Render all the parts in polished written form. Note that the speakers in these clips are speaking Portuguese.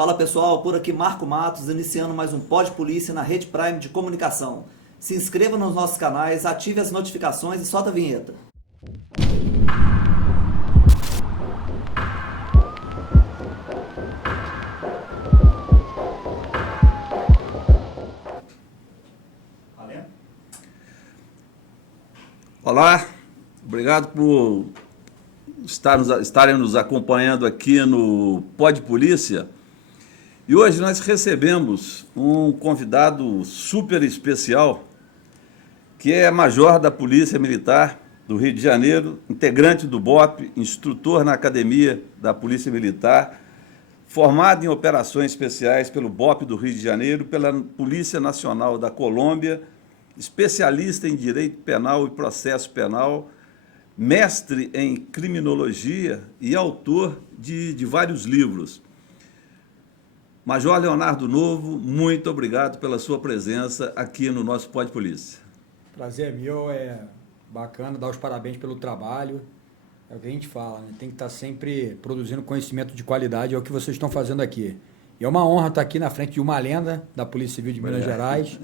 Fala pessoal, por aqui Marco Matos, iniciando mais um Pod Polícia na Rede Prime de Comunicação. Se inscreva nos nossos canais, ative as notificações e solta a vinheta. Olá, obrigado por estarem nos acompanhando aqui no Pod Polícia. E hoje nós recebemos um convidado super especial, que é major da Polícia Militar do Rio de Janeiro, integrante do BOPE, instrutor na Academia da Polícia Militar, formado em operações especiais pelo BOPE do Rio de Janeiro, pela Polícia Nacional da Colômbia, especialista em Direito Penal e Processo Penal, mestre em Criminologia e autor de vários livros. Major Leonardo Novo, muito obrigado pela sua presença aqui no nosso Pod Polícia. Prazer meu, é bacana dar os parabéns pelo trabalho. É o que a gente fala, né? Tem que estar sempre produzindo conhecimento de qualidade, é o que vocês estão fazendo aqui. E é uma honra estar aqui na frente de uma lenda da Polícia Civil de Minas Gerais.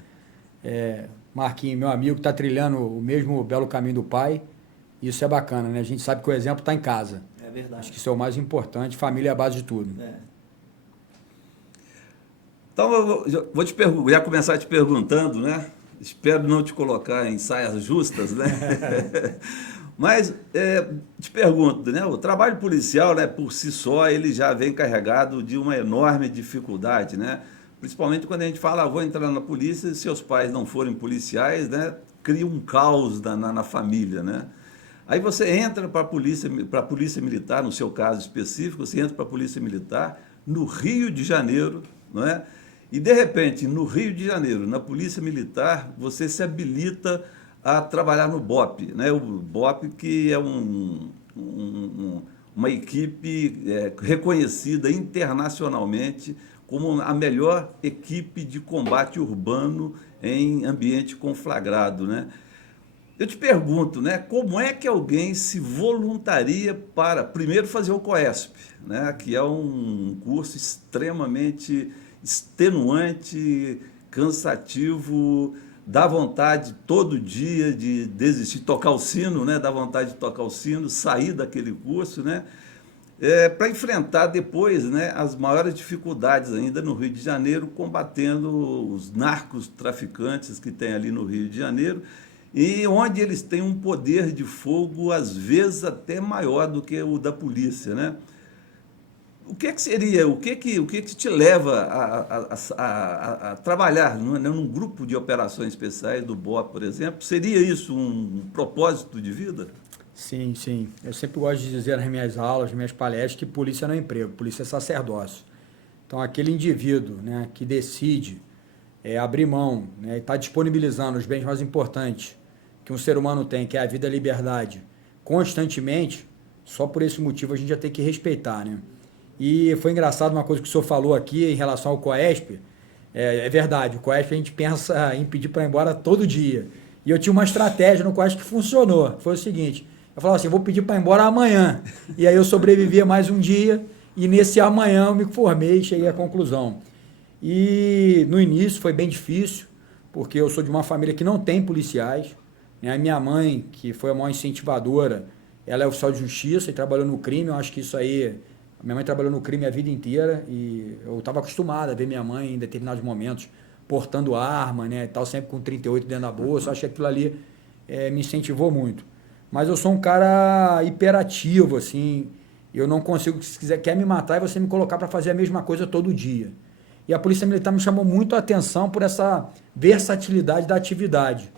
Marquinhos, meu amigo, está trilhando o mesmo belo caminho do pai. Isso é bacana, né? A gente sabe que o exemplo está em casa. É verdade. Acho que isso é o mais importante, família é a base de tudo. Então, eu vou já começar te perguntando, né? Espero não te colocar em saias justas, né? Mas te pergunto, né? O trabalho policial, né, por si só, ele já vem carregado de uma enorme dificuldade, né? Principalmente quando a gente fala, vou entrar na polícia, e seus pais não forem policiais, né? Cria um caos na família, né? Aí você entra para a polícia Militar, no seu caso específico, você entra para a Polícia Militar no Rio de Janeiro, não é? E, de repente, no Rio de Janeiro, na Polícia Militar, você se habilita a trabalhar no BOPE, né? O BOPE, que é uma equipe reconhecida internacionalmente como a melhor equipe de combate urbano em ambiente conflagrado, né? Eu te pergunto, né, como é que alguém se voluntaria para, primeiro, fazer o COESP, né, que é um curso extremamente extenuante, cansativo, dá vontade todo dia de desistir, tocar o sino, né, dá vontade de tocar o sino, sair daquele curso, né, para enfrentar depois, né, as maiores dificuldades ainda no Rio de Janeiro, combatendo os narcotraficantes que tem ali no Rio de Janeiro, e onde eles têm um poder de fogo, às vezes, até maior do que o da polícia, né? O que seria, o que te leva a trabalhar num grupo de operações especiais do BOPE, por exemplo? Seria isso um propósito de vida? Sim, sim. Eu sempre gosto de dizer nas minhas aulas, nas minhas palestras, que polícia não é emprego, polícia é sacerdócio. Então, aquele indivíduo, né, que decide abrir mão, né, e está disponibilizando os bens mais importantes que um ser humano tem, que é a vida e a liberdade, constantemente, só por esse motivo a gente já tem que respeitar, né? E foi engraçado uma coisa que o senhor falou aqui em relação ao COESP. É verdade, o COESP a gente pensa em pedir para ir embora todo dia. E eu tinha uma estratégia no COESP que funcionou. Foi o seguinte, eu falava assim, vou pedir para ir embora amanhã. E aí eu sobrevivia mais um dia, e nesse amanhã eu me formei e cheguei à conclusão. E no início foi bem difícil, porque eu sou de uma família que não tem policiais. A minha mãe, que foi a maior incentivadora, ela é oficial de justiça e trabalhou no crime. Eu acho que isso aí... Minha mãe trabalhou no crime a vida inteira e eu estava acostumado a ver minha mãe em determinados momentos portando arma, né, e tal, sempre com 38 dentro da bolsa. Eu acho que aquilo ali me incentivou muito. Mas eu sou um cara hiperativo, assim. Eu não consigo, se quer me matar, é você me colocar para fazer a mesma coisa todo dia. E a Polícia Militar me chamou muito a atenção por essa versatilidade da atividade.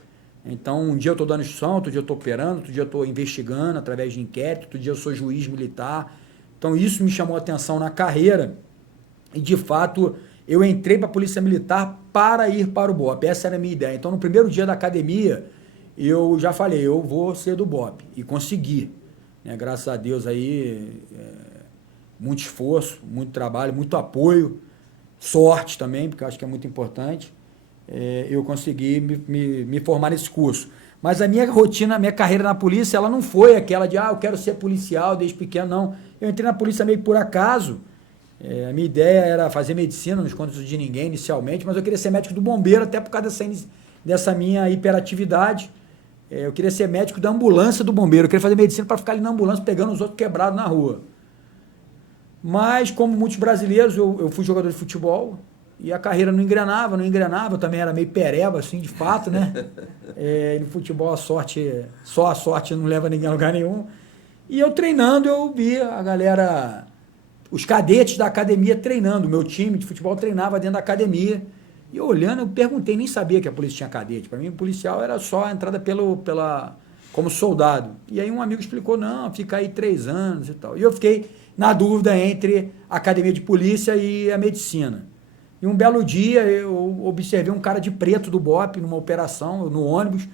Então, um dia eu estou dando instrução, outro dia eu estou operando, outro dia eu estou investigando através de inquérito, outro dia eu sou juiz militar. Então, isso me chamou a atenção na carreira e, de fato, eu entrei para a Polícia Militar para ir para o BOPE. Essa era a minha ideia. Então, no primeiro dia da academia, eu já falei, eu vou ser do BOPE. E consegui. Graças a Deus, aí, muito esforço, muito trabalho, muito apoio, sorte também, porque eu acho que é muito importante. Eu consegui me formar nesse curso. Mas a minha rotina, a minha carreira na polícia, ela não foi aquela de, eu quero ser policial desde pequeno, não. Eu entrei na polícia meio por acaso A minha ideia era fazer medicina, não escondo isso de ninguém inicialmente, mas eu queria ser médico do bombeiro, até por causa dessa minha hiperatividade. Eu queria ser médico da ambulância do bombeiro, eu queria fazer medicina para ficar ali na ambulância pegando os outros quebrados na rua. Mas, como muitos brasileiros, eu fui jogador de futebol e a carreira não engrenava, eu também era meio pereba, assim, de fato, né? No futebol só a sorte não leva ninguém a lugar nenhum. E eu treinando, eu vi a galera, os cadetes da academia treinando, o meu time de futebol treinava dentro da academia. E eu olhando, eu perguntei, nem sabia que a polícia tinha cadete. Para mim, o policial era só a entrada como soldado. E aí um amigo explicou, não, fica aí 3 anos e tal. E eu fiquei na dúvida entre a academia de polícia e a medicina. E um belo dia eu observei um cara de preto do BOPE numa operação, no ônibus,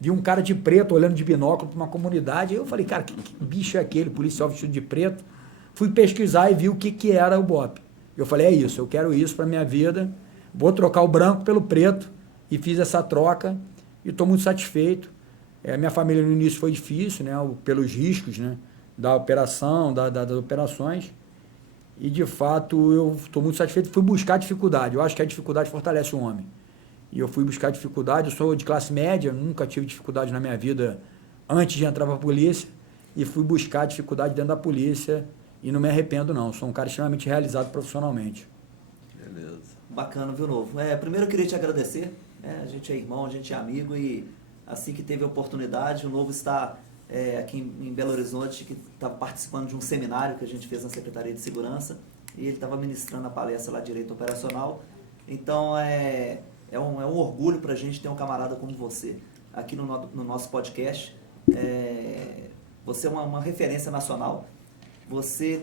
vi um cara de preto olhando de binóculo para uma comunidade. E eu falei, cara, que bicho é aquele, policial vestido de preto? Fui pesquisar e vi o que era o BOPE. Eu falei, é isso, eu quero isso para minha vida, vou trocar o branco pelo preto. E fiz essa troca e estou muito satisfeito. Minha família no início foi difícil, né, pelos riscos, né, da operação, das operações. E, de fato, eu estou muito satisfeito. Fui buscar dificuldade. Eu acho que a dificuldade fortalece o homem. E eu fui buscar dificuldade. Eu sou de classe média, nunca tive dificuldade na minha vida antes de entrar para a polícia. E fui buscar dificuldade dentro da polícia e não me arrependo, não. Sou um cara extremamente realizado profissionalmente. Beleza. Bacana, viu, Novo? Primeiro eu queria te agradecer. A gente é irmão, a gente é amigo e assim que teve a oportunidade, o Novo está aqui em Belo Horizonte, que estava participando de um seminário que a gente fez na Secretaria de Segurança e ele estava ministrando a palestra lá de Direito Operacional. Então é um orgulho para a gente ter um camarada como você aqui no nosso podcast. Você é uma referência nacional. Você,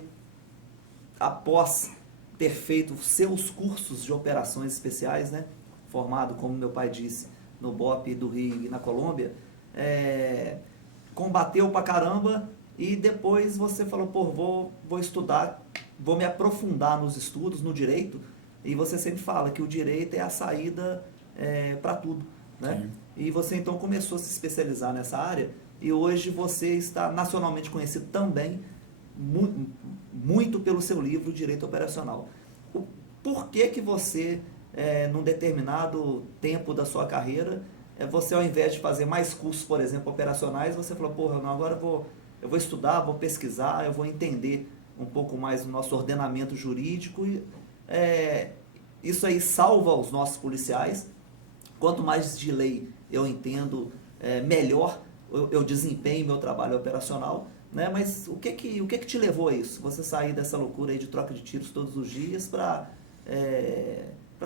após ter feito seus cursos de operações especiais, né, formado, como meu pai disse, no BOPE do Rio e na Colômbia, combateu pra caramba e depois você falou, vou estudar, vou me aprofundar nos estudos, no direito, e você sempre fala que o direito é a saída para tudo, né? Sim. E você então começou a se especializar nessa área e hoje você está nacionalmente conhecido também muito pelo seu livro Direito Operacional. Por que você, num determinado tempo da sua carreira, você, ao invés de fazer mais cursos, por exemplo, operacionais, você falou, agora eu vou estudar, vou pesquisar, eu vou entender um pouco mais o nosso ordenamento jurídico. E, isso aí salva os nossos policiais. Quanto mais de lei eu entendo, melhor eu desempenho meu trabalho operacional. Né? Mas o que te levou a isso? Você sair dessa loucura aí de troca de tiros todos os dias para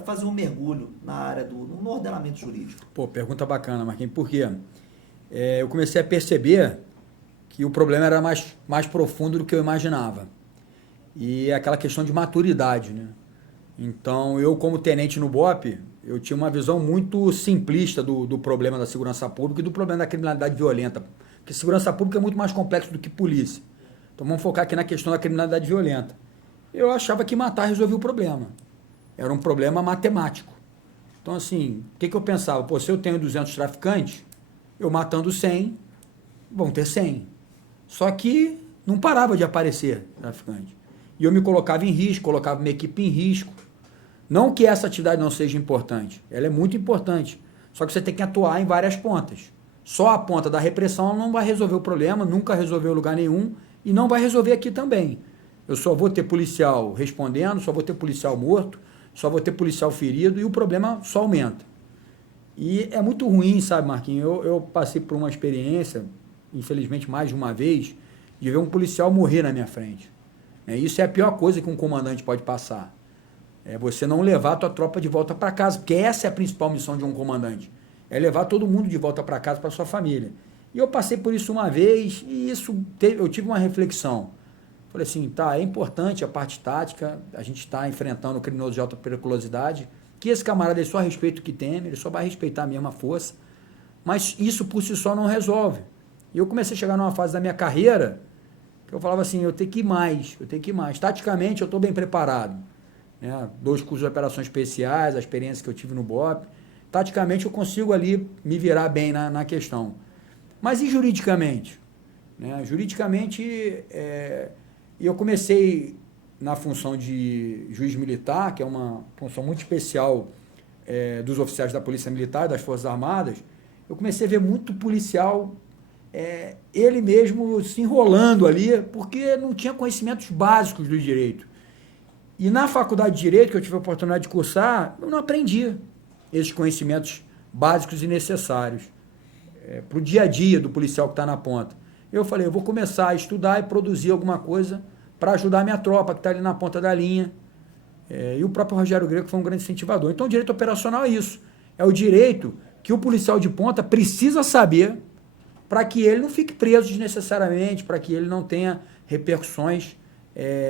fazer um mergulho na área no ordenamento jurídico? Pergunta bacana, Marquinhos. Por quê? Eu comecei a perceber que o problema era mais profundo do que eu imaginava. E é aquela questão de maturidade, né? Então, eu como tenente no BOPE, eu tinha uma visão muito simplista do problema da segurança pública e do problema da criminalidade violenta. Porque segurança pública é muito mais complexo do que polícia. Então vamos focar aqui na questão da criminalidade violenta. Eu achava que matar resolvia o problema. Era um problema matemático. Então assim, o que eu pensava? Se eu tenho 200 traficantes, eu matando 100, vão ter 100. Só que não parava de aparecer traficante. E eu me colocava em risco, colocava minha equipe em risco. Não que essa atividade não seja importante. Ela é muito importante. Só que você tem que atuar em várias pontas. Só a ponta da repressão não vai resolver o problema, nunca resolveu lugar nenhum e não vai resolver aqui também. Eu só vou ter policial respondendo, só vou ter policial morto, só vou ter policial ferido e o problema só aumenta. E é muito ruim, sabe, Marquinhos? Eu passei por uma experiência, infelizmente mais de uma vez, de ver um policial morrer na minha frente. Isso é a pior coisa que um comandante pode passar. É você não levar a tua tropa de volta para casa, porque essa é a principal missão de um comandante. É levar todo mundo de volta para casa, para sua família. E eu passei por isso uma vez e eu tive uma reflexão. Falei assim, é importante a parte tática, a gente está enfrentando o criminoso de alta periculosidade, que esse camarada só respeita o que tem, ele só vai respeitar a mesma força, mas isso por si só não resolve. E eu comecei a chegar numa fase da minha carreira que eu falava assim, eu tenho que ir mais. Taticamente eu estou bem preparado. 2 cursos de operações especiais, a experiência que eu tive no BOPE. Taticamente eu consigo ali me virar bem na questão. Mas e juridicamente? Juridicamente, eu comecei na função de juiz militar, que é uma função muito especial dos oficiais da Polícia Militar e das Forças Armadas, eu comecei a ver muito policial, ele mesmo se enrolando ali, porque não tinha conhecimentos básicos do direito. E na faculdade de Direito, que eu tive a oportunidade de cursar, eu não aprendi esses conhecimentos básicos e necessários para o dia a dia do policial que está na ponta. Eu falei, eu vou começar a estudar e produzir alguma coisa para ajudar a minha tropa que está ali na ponta da linha. E o próprio Rogério Greco foi um grande incentivador. Então, o direito operacional é isso. É o direito que o policial de ponta precisa saber para que ele não fique preso desnecessariamente, para que ele não tenha repercussões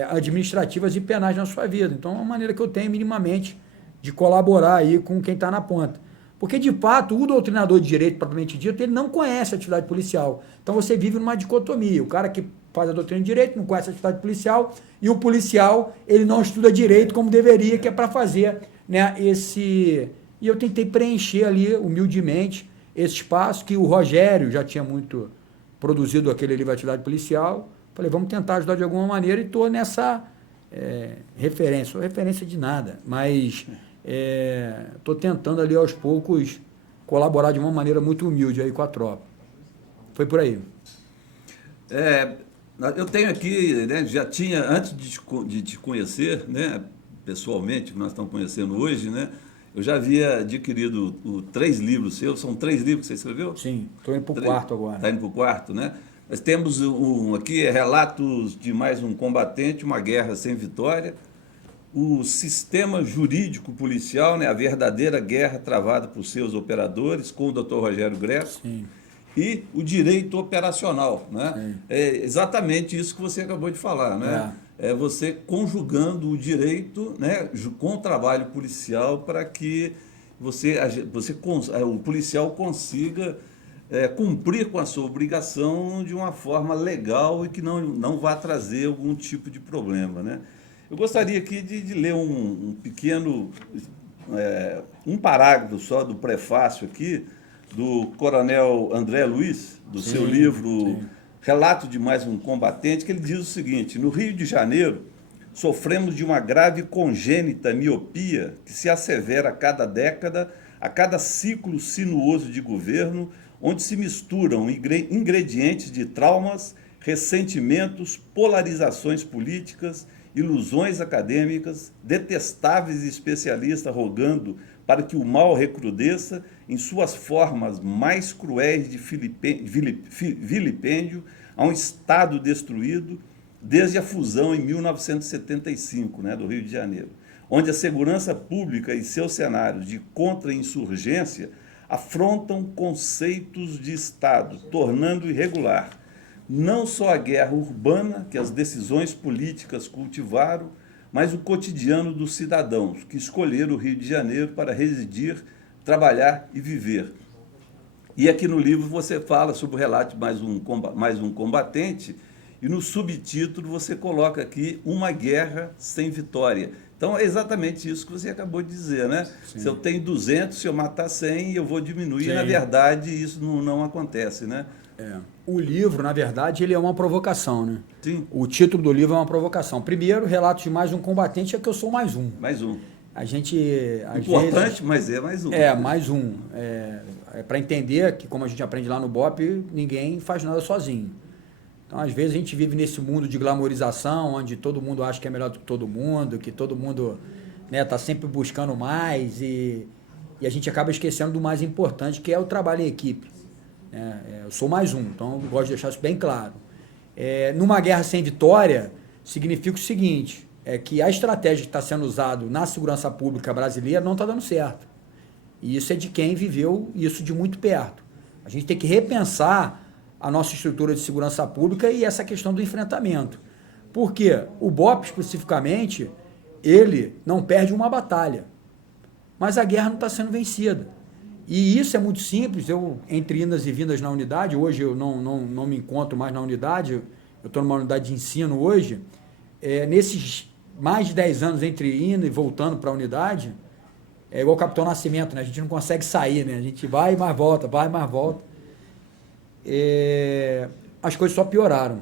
administrativas e penais na sua vida. Então, é uma maneira que eu tenho minimamente de colaborar aí com quem está na ponta. Porque, de fato, o doutrinador de direito, propriamente dito, ele não conhece a atividade policial. Então, você vive numa dicotomia. O cara que faz a doutrina de direito não conhece a atividade policial e o policial, ele não estuda direito como deveria, que é para fazer, né, esse... E eu tentei preencher ali, humildemente, esse espaço que o Rogério já tinha muito produzido aquele livro Atividade Policial. Falei, vamos tentar ajudar de alguma maneira e estou nessa referência. Sou referência de nada, mas estou tentando ali aos poucos colaborar de uma maneira muito humilde aí com a tropa. Foi por aí. Eu tenho aqui, né, já tinha, antes de te conhecer, né, pessoalmente, que nós estamos conhecendo hoje, né, eu já havia adquirido 3 livros seus. São 3 livros que você escreveu? Sim, estou indo para o quarto agora. Está indo para o quarto, né? Nós temos aqui Relatos de Mais um Combatente, Uma Guerra Sem Vitória, o Sistema Jurídico Policial, né, a verdadeira guerra travada por seus operadores, com o Dr. Rogério Greco. Sim. E o direito operacional, né? Sim. É exatamente isso que você acabou de falar, né? É você conjugando o direito, né, com o trabalho policial para que o policial consiga cumprir com a sua obrigação de uma forma legal e que não vá trazer algum tipo de problema, né? Eu gostaria aqui de ler um pequeno, um parágrafo só do prefácio aqui, do Coronel André Luiz, do seu livro Relato de Mais um Combatente, que ele diz o seguinte: no Rio de Janeiro, sofremos de uma grave congênita miopia que se assevera a cada década, a cada ciclo sinuoso de governo, onde se misturam ingredientes de traumas, ressentimentos, polarizações políticas, ilusões acadêmicas, detestáveis especialistas rogando para que o mal recrudesça em suas formas mais cruéis de vilipêndio a um Estado destruído desde a fusão em 1975, né, do Rio de Janeiro, onde a segurança pública e seus cenários de contra-insurgência afrontam conceitos de Estado, tornando irregular não só a guerra urbana que as decisões políticas cultivaram, mas o cotidiano dos cidadãos que escolheram o Rio de Janeiro para residir, trabalhar e viver. E aqui no livro você fala sobre o relato de mais um combatente, e no subtítulo você coloca aqui Uma Guerra Sem Vitória. Então é exatamente isso que você acabou de dizer, né? Sim. Se eu tenho 200, se eu matar 100, eu vou diminuir. Sim. Na verdade, isso não acontece, né? O livro, na verdade, ele é uma provocação, né? Sim. O título do livro é uma provocação. Primeiro, Relatos de Mais um Combatente é que eu sou mais um. Mais um. A gente... Importante, vezes, mas é mais um. Mais um. Para entender que, como a gente aprende lá no BOP, ninguém faz nada sozinho. Então, às vezes, a gente vive nesse mundo de glamorização, onde todo mundo acha que é melhor do que todo mundo, que todo mundo está sempre buscando mais, e a gente acaba esquecendo do mais importante, que é o trabalho em equipe. Eu sou mais um, então eu gosto de deixar isso bem claro. Numa guerra sem vitória, significa o seguinte, que a estratégia que está sendo usada na segurança pública brasileira não está dando certo. E isso é de quem viveu isso de muito perto. A gente tem que repensar a nossa estrutura de segurança pública e essa questão do enfrentamento. Porque o BOP, especificamente, ele não perde uma batalha, mas a guerra não está sendo vencida. E isso é muito simples. Eu, entre indas e vindas na unidade, hoje eu não me encontro mais na unidade, eu estou numa unidade de ensino hoje, nesses mais de 10 anos entre indo e voltando para a unidade, é igual o Capitão Nascimento, né? A gente não consegue sair, né? A gente vai, mas volta, vai, mas volta. As coisas só pioraram.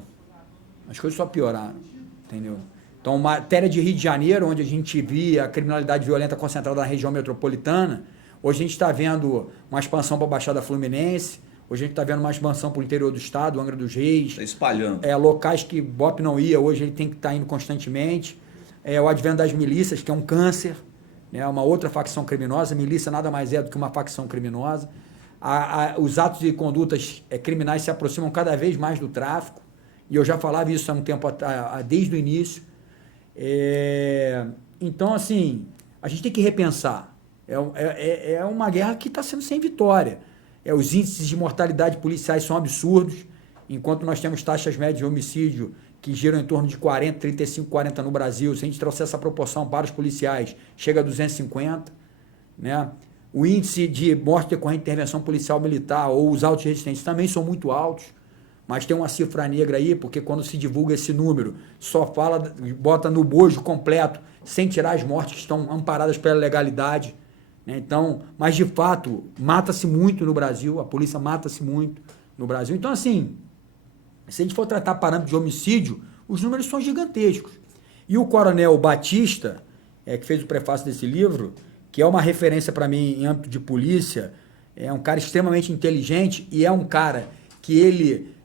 As coisas só pioraram, entendeu? Então, matéria de Rio de Janeiro, onde a gente via a criminalidade violenta concentrada na região metropolitana, hoje a gente está vendo uma expansão para a Baixada Fluminense, hoje a gente está vendo uma expansão para o interior do estado, Angra dos Reis. Está espalhando. Locais que BOP não ia, hoje ele tem que estar indo constantemente. O advento das milícias, que é um câncer, né? Uma outra facção criminosa. A milícia nada mais é do que uma facção criminosa. Os atos e condutas criminais se aproximam cada vez mais do tráfico, e eu já falava isso há um tempo, desde o início. Então, assim, a gente tem que repensar. É uma guerra que está sendo sem vitória. Os índices de mortalidade policiais são absurdos, enquanto nós temos taxas médias de homicídio que giram em torno de 40, 35, 40 no Brasil. Se a gente trouxer essa proporção para os policiais, chega a 250, né? O índice de morte decorrente de intervenção policial militar ou os autos resistentes também são muito altos, mas tem uma cifra negra aí, porque quando se divulga esse número, só fala, bota no bojo completo, sem tirar as mortes que estão amparadas pela legalidade, né? Então, mas de fato, mata-se muito no Brasil, a polícia mata-se muito no Brasil. Então, assim, se a gente for tratar parâmetros de homicídio, os números são gigantescos. E o Coronel Batista, que fez o prefácio desse livro, que é uma referência para mim em âmbito de polícia, é um cara extremamente inteligente e é um cara que ele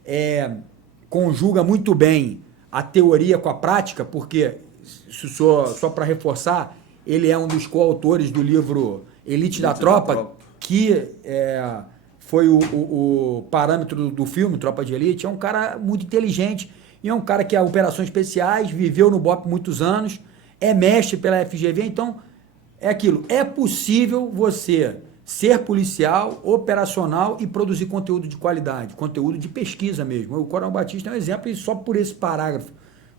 conjuga muito bem a teoria com a prática, porque, só para reforçar, ele é um dos coautores do livro Elite da Tropa, que foi o parâmetro do filme Tropa de Elite. É um cara muito inteligente e é um cara que é operações especiais, viveu no BOP muitos anos, é mestre pela FGV, então é aquilo. É possível você ser policial, operacional e produzir conteúdo de qualidade, conteúdo de pesquisa mesmo. O Coronel Batista é um exemplo e só por esse parágrafo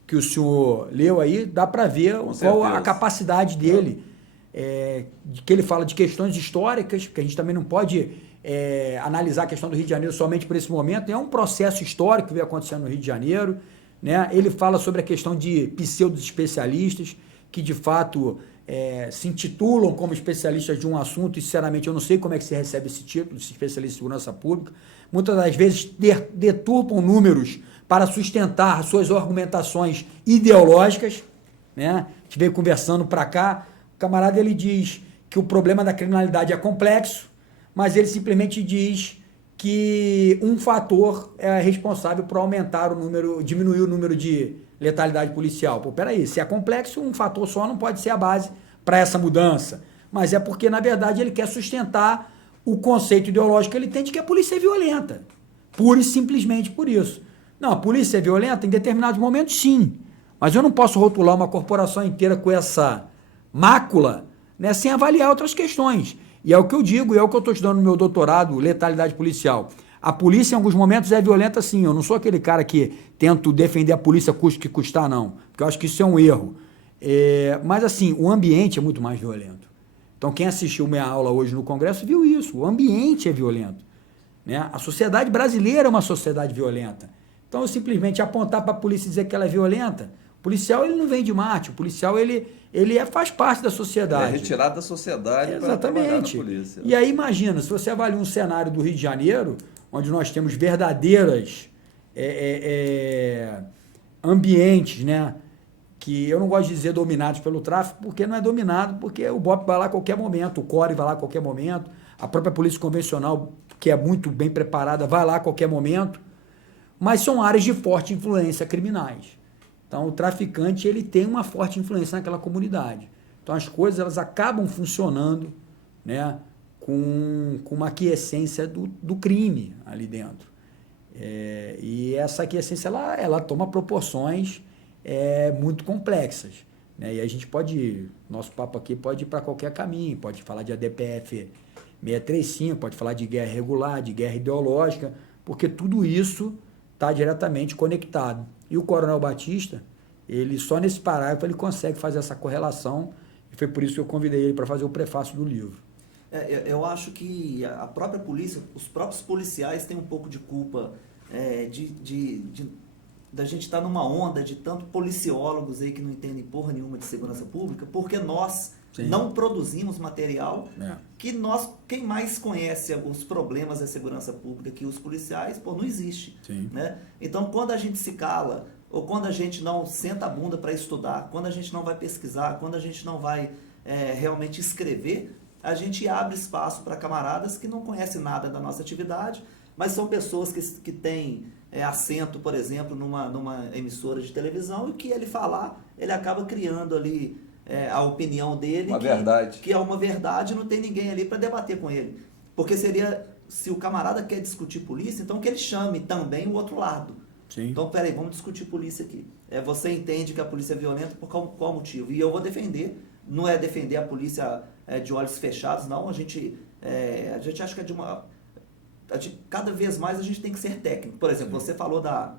que o senhor leu aí, dá para ver qual a capacidade dele, de que ele fala de questões históricas, porque a gente também não pode analisar a questão do Rio de Janeiro somente por esse momento. É um processo histórico que vem acontecendo no Rio de Janeiro, né? Ele fala sobre a questão de pseudos especialistas, que de fato se intitulam como especialistas de um assunto, e sinceramente eu não sei como é que se recebe esse título de especialista em segurança pública. Muitas das vezes deturpam números para sustentar suas argumentações ideológicas, né? A gente veio conversando para cá, o camarada ele diz que o problema da criminalidade é complexo, mas ele simplesmente diz que um fator é responsável por aumentar o número, diminuir o número de letalidade policial. Pô, peraí, se é complexo, um fator só não pode ser a base para essa mudança. Mas é porque, na verdade, ele quer sustentar o conceito ideológico que ele tem de que a polícia é violenta. Pura e simplesmente por isso. Não, a polícia é violenta em determinados momentos, sim. Mas eu não posso rotular uma corporação inteira com essa mácula, né, sem avaliar outras questões. E é o que eu digo, e é o que eu estou estudando no meu doutorado, letalidade policial. A polícia, em alguns momentos, é violenta, sim. Eu não sou aquele cara que tento defender a polícia custe que custar, não. Porque eu acho que isso é um erro. Mas, assim, o ambiente é muito mais violento. Então, quem assistiu minha aula hoje no Congresso viu isso. O ambiente é violento, né? A sociedade brasileira é uma sociedade violenta. Então, eu simplesmente apontar para a polícia e dizer que ela é violenta, o policial ele não vem de Marte. O policial ele faz parte da sociedade. É retirado da sociedade para trabalhar na polícia. E aí, imagina, se você avalia um cenário do Rio de Janeiro, onde nós temos verdadeiras ambientes, né, que eu não gosto de dizer dominados pelo tráfico, porque não é dominado, porque o BOP vai lá a qualquer momento, o CORE vai lá a qualquer momento, a própria polícia convencional, que é muito bem preparada, vai lá a qualquer momento, mas são áreas de forte influência criminais. Então, o traficante ele tem uma forte influência naquela comunidade. Então, as coisas elas acabam funcionando, né, com uma aquiescência do crime ali dentro. E essa aquiescência ela toma proporções muito complexas, né? E a gente nosso papo aqui pode ir para qualquer caminho, pode falar de ADPF 635, pode falar de guerra regular, de guerra ideológica, porque tudo isso está diretamente conectado. E o Coronel Batista, ele só nesse parágrafo ele consegue fazer essa correlação, e foi por isso que eu convidei ele para fazer o prefácio do livro. Eu acho que a própria polícia, os próprios policiais têm um pouco de culpa da gente estar numa onda de tanto policiólogos aí que não entendem porra nenhuma de segurança pública, porque nós não produzimos material que quem mais conhece os problemas da segurança pública que os policiais, não existe. Né? Então, quando a gente se cala ou quando a gente não senta a bunda para estudar, quando a gente não vai pesquisar, quando a gente não vai realmente escrever, a gente abre espaço para camaradas que não conhecem nada da nossa atividade, mas são pessoas que têm assento, por exemplo, numa emissora de televisão, e que ele falar, ele acaba criando ali a opinião dele, que é uma verdade, não tem ninguém ali para debater com ele. Porque seria, se o camarada quer discutir polícia, então que ele chame também o outro lado. Sim. Então, peraí, vamos discutir polícia aqui. Você entende que a polícia é violenta por qual motivo? E eu vou defender, não é defender a polícia de olhos fechados, não. A gente acha que cada vez mais a gente tem que ser técnico. Por exemplo, você falou da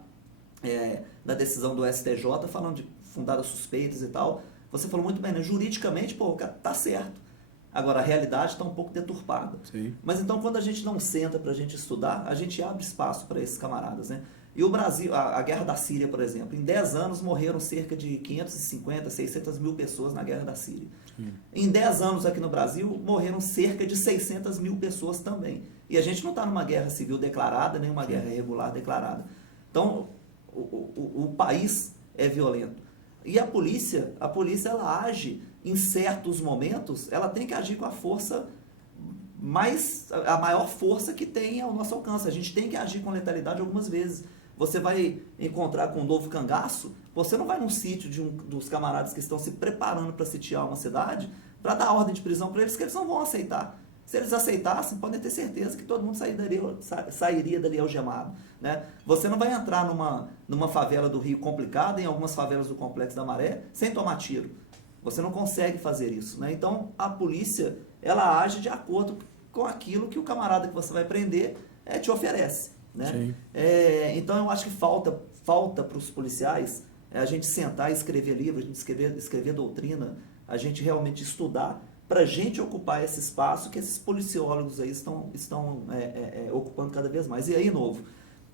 decisão do STJ, falando de fundadas suspeitas e tal. Você falou muito bem, né? Juridicamente, tá certo. Agora, a realidade está um pouco deturpada. Sim. Mas então, quando a gente não senta para a gente estudar, a gente abre espaço para esses camaradas, né? E o Brasil, a guerra da Síria, por exemplo, em 10 anos morreram cerca de 550, 600 mil pessoas na guerra da Síria. Sim. Em 10 anos aqui no Brasil, morreram cerca de 600 mil pessoas também. E a gente não está numa guerra civil declarada, nem uma guerra irregular declarada. Então, o país é violento. E a polícia ela age em certos momentos, ela tem que agir com a força a maior força que tem ao nosso alcance. A gente tem que agir com letalidade algumas vezes. Você vai encontrar com um novo cangaço, você não vai num sítio dos camaradas que estão se preparando para sitiar uma cidade, para dar ordem de prisão para eles, que eles não vão aceitar. Se eles aceitassem, podem ter certeza que todo mundo sairia dali algemado, né? Você não vai entrar numa favela do Rio complicada, em algumas favelas do Complexo da Maré, sem tomar tiro. Você não consegue fazer isso, né? Então, a polícia, ela age de acordo com aquilo que o camarada que você vai prender te oferece, né? Sim. Então, eu acho que falta para os policiais a gente sentar e escrever livros, a gente escrever doutrina, a gente realmente estudar, para a gente ocupar esse espaço que esses policiólogos aí estão ocupando cada vez mais. E aí, novo,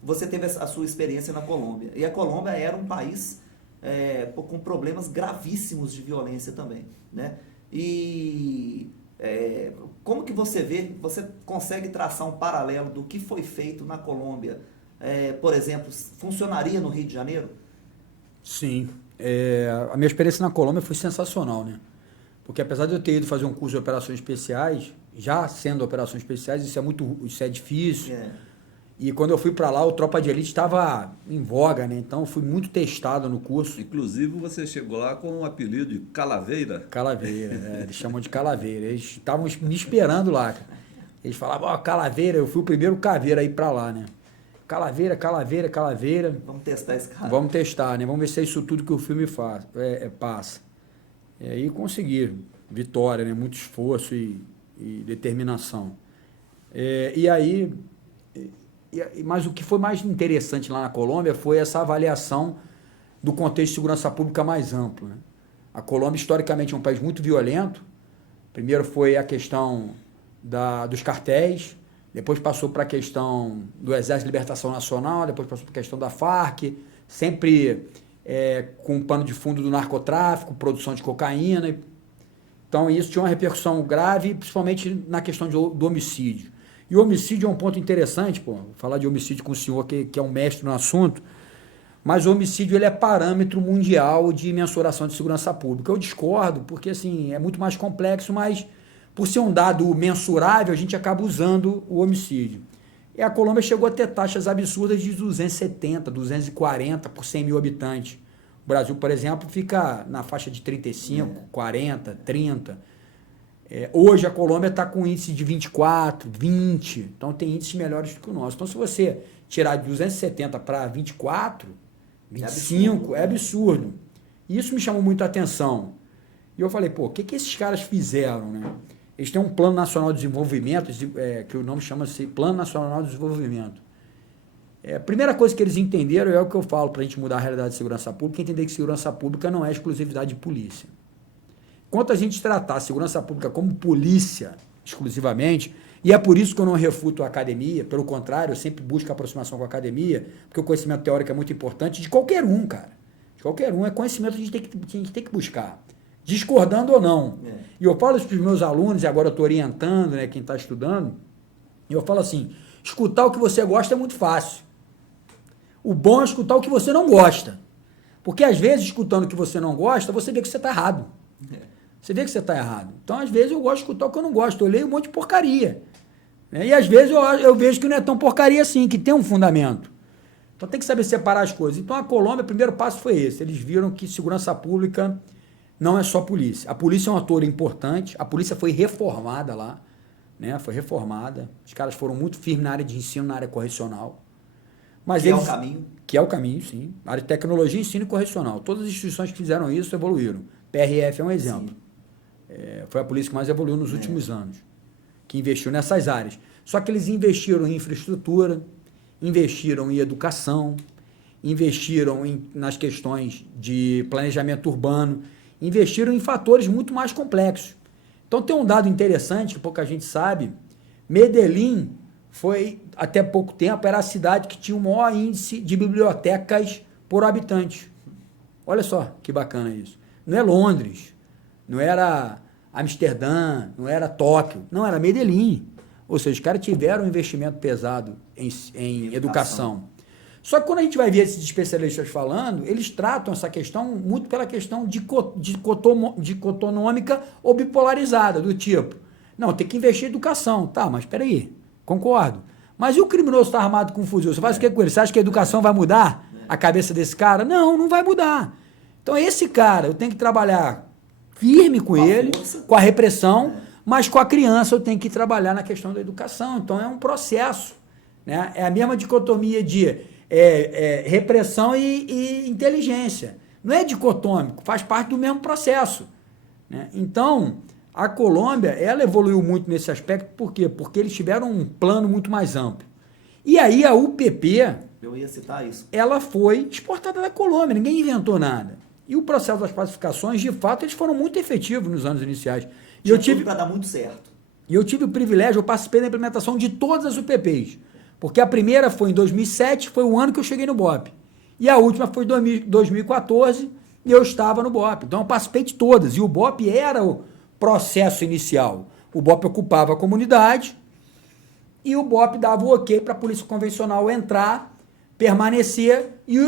você teve a sua experiência na Colômbia. E a Colômbia era um país com problemas gravíssimos de violência também, né? E como que você consegue traçar um paralelo do que foi feito na Colômbia? Por exemplo, funcionaria no Rio de Janeiro? Sim. A minha experiência na Colômbia foi sensacional, né? Porque apesar de eu ter ido fazer um curso de operações especiais, já sendo operações especiais, isso é difícil. E quando eu fui para lá, o Tropa de Elite estava em voga, né? Então eu fui muito testado no curso. Inclusive você chegou lá com o apelido de Calaveira. Calaveira, eles chamam de Calaveira. Eles estavam me esperando lá. Eles falavam, Calaveira, eu fui o primeiro caveira a ir para lá, né? Calaveira. Vamos testar esse cara. Vamos testar, né? Vamos ver se é isso tudo que o filme passa. E aí consegui vitória, né? Muito esforço e determinação. Mas o que foi mais interessante lá na Colômbia foi essa avaliação do contexto de segurança pública mais amplo, né? A Colômbia, historicamente, é um país muito violento. Primeiro foi a questão dos cartéis, depois passou para a questão do Exército de Libertação Nacional, depois passou para a questão da Farc, sempre com o pano de fundo do narcotráfico, produção de cocaína. Então isso tinha uma repercussão grave, principalmente na questão do homicídio. E o homicídio é um ponto interessante, vou falar de homicídio com o senhor que é um mestre no assunto, mas o homicídio ele é parâmetro mundial de mensuração de segurança pública. Eu discordo, porque assim, é muito mais complexo, mas por ser um dado mensurável, a gente acaba usando o homicídio. E a Colômbia chegou a ter taxas absurdas de 270, 240 por 100 mil habitantes. O Brasil, por exemplo, fica na faixa de 35, 40, 30. Hoje a Colômbia está com índice de 24, 20, então tem índices melhores do que o nosso. Então se você tirar de 270 para 24, 25, é absurdo. E isso me chamou muito a atenção. E eu falei, o que esses caras fizeram, né? Eles têm um Plano Nacional de Desenvolvimento, que o nome chama-se Plano Nacional de Desenvolvimento. A primeira coisa que eles entenderam é o que eu falo para a gente mudar a realidade de segurança pública, entender que segurança pública não é exclusividade de polícia. Enquanto a gente tratar a segurança pública como polícia exclusivamente, e é por isso que eu não refuto a academia, pelo contrário, eu sempre busco aproximação com a academia, porque o conhecimento teórico é muito importante de qualquer um, cara. De qualquer um, é conhecimento que a gente tem que buscar. Discordando ou não. E eu falo isso para os meus alunos, e agora eu estou orientando, né, quem está estudando, e eu falo assim, escutar o que você gosta é muito fácil. O bom é escutar o que você não gosta. Porque às vezes, escutando o que você não gosta, você vê que você está errado. Você vê que você está errado. Então, às vezes, eu gosto de escutar o que eu não gosto. Eu leio um monte de porcaria. Né? E às vezes eu vejo que não é tão porcaria assim, que tem um fundamento. Então tem que saber separar as coisas. Então a Colômbia, o primeiro passo foi esse. Eles viram que segurança pública não é só polícia. A polícia é um ator importante. A polícia foi reformada lá. Né? Foi reformada. Os caras foram muito firmes na área de ensino, na área correcional. Mas que é o caminho. Que é o caminho, sim. A área de tecnologia, ensino e correcional. Todas as instituições que fizeram isso evoluíram. PRF é um exemplo. Foi a polícia que mais evoluiu nos últimos anos. Que investiu nessas áreas. Só que eles investiram em infraestrutura, investiram em educação, investiram nas questões de planejamento urbano, investiram em fatores muito mais complexos. Então tem um dado interessante que pouca gente sabe. Medellín foi, até pouco tempo, era a cidade que tinha o maior índice de bibliotecas por habitante. Olha só que bacana isso. Não é Londres, não era Amsterdã, não era Tóquio, não, era Medellín. Ou seja, os caras tiveram um investimento pesado em educação. Só que quando a gente vai ver esses especialistas falando, eles tratam essa questão muito pela questão dicotonômica ou bipolarizada, do tipo, não, tem que investir em educação. Tá, mas espera aí, concordo. Mas e o criminoso está armado com um fuzil? Você faz o que com ele? Você acha que a educação vai mudar a cabeça desse cara? Não, não vai mudar. Então esse cara, eu tenho que trabalhar firme com ele, com a repressão, mas com a criança eu tenho que trabalhar na questão da educação. Então é um processo. Né? É a mesma dicotomia de repressão e inteligência. Não é dicotômico, faz parte do mesmo processo. Né? Então, a Colômbia, ela evoluiu muito nesse aspecto, por quê? Porque eles tiveram um plano muito mais amplo. E aí a UPP, eu ia citar isso, ela foi exportada da Colômbia, ninguém inventou nada. E o processo das pacificações, de fato, eles foram muito efetivos nos anos iniciais. E eu tive para dar muito certo. E eu tive o privilégio, eu participei da implementação de todas as UPPs. Porque a primeira foi em 2007, foi o ano que eu cheguei no BOP. E a última foi em 2014, e eu estava no BOP. Então eu participei de todas. E o BOP era o processo inicial. O BOP ocupava a comunidade e o BOP dava o ok para a polícia convencional entrar, permanecer, e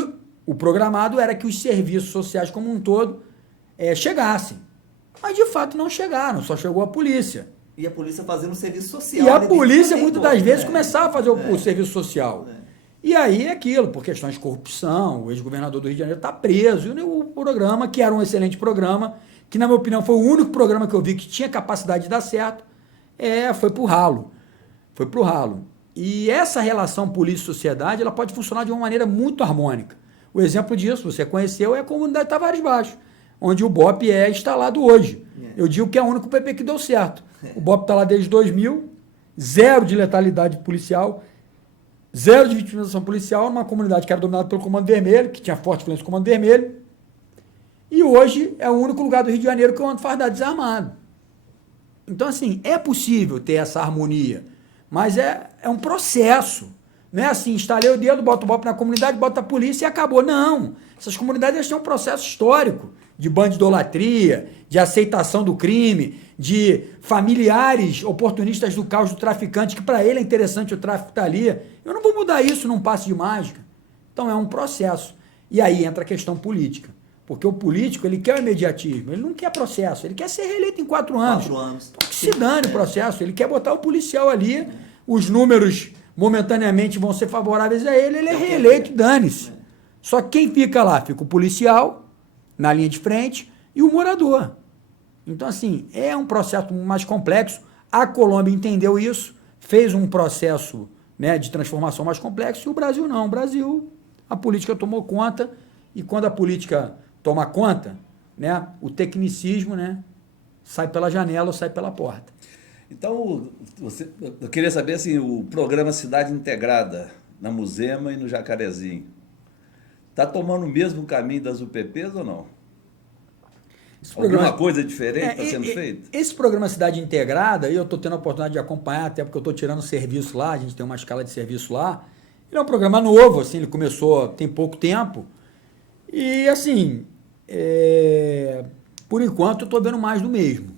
o programado era que os serviços sociais como um todo chegassem. Mas de fato não chegaram, só chegou a polícia. E a polícia fazendo o serviço social. E a polícia, muitas das vezes, começava a fazer o serviço social. E aí é aquilo, por questões de corrupção, o ex-governador do Rio de Janeiro está preso. E o programa, que era um excelente programa, que na minha opinião foi o único programa que eu vi que tinha capacidade de dar certo, foi pro ralo. Foi pro ralo. E essa relação polícia-sociedade, ela pode funcionar de uma maneira muito harmônica. O exemplo disso, você conheceu, é a comunidade Tavares Baixo, onde o BOP é instalado hoje. Eu digo que é o único PP que deu certo. O BOP está lá desde 2000, zero de letalidade policial, zero de vitimização policial, numa comunidade que era dominada pelo Comando Vermelho, que tinha forte influência do Comando Vermelho, e hoje é o único lugar do Rio de Janeiro que eu ando fardado desarmado. Então, assim, é possível ter essa harmonia, mas é um processo. Não é assim, instalei o dedo, boto o BOP na comunidade, boto a polícia e acabou. Não. Essas comunidades têm um processo histórico de bandidolatria, de aceitação do crime, de familiares oportunistas do caos do traficante, que para ele é interessante o tráfico estar ali. Eu não vou mudar isso num passe de mágica. Então é um processo. E aí entra a questão política. Porque o político, ele quer o imediatismo, ele não quer processo, ele quer ser reeleito em 4 anos. 4 anos. Então, que se dane o processo, ele quer botar o policial ali, os números momentaneamente vão ser favoráveis a ele é reeleito, dane-se. Só que quem fica lá? Fica o policial, na linha de frente, e o morador. Então, assim, é um processo mais complexo. A Colômbia entendeu isso, fez um processo, né, de transformação mais complexo, e o Brasil não. O Brasil, a política tomou conta, e quando a política toma conta, né, o tecnicismo, né, sai pela janela ou sai pela porta. Então, eu queria saber assim, o programa Cidade Integrada, na Muzema e no Jacarezinho, está tomando o mesmo caminho das UPPs ou não? Alguma coisa diferente está sendo feita? Esse programa Cidade Integrada, e eu estou tendo a oportunidade de acompanhar, até porque eu estou tirando serviço lá, a gente tem uma escala de serviço lá. Ele é um programa novo, assim, ele começou tem pouco tempo. E, assim, por enquanto eu estou vendo mais do mesmo.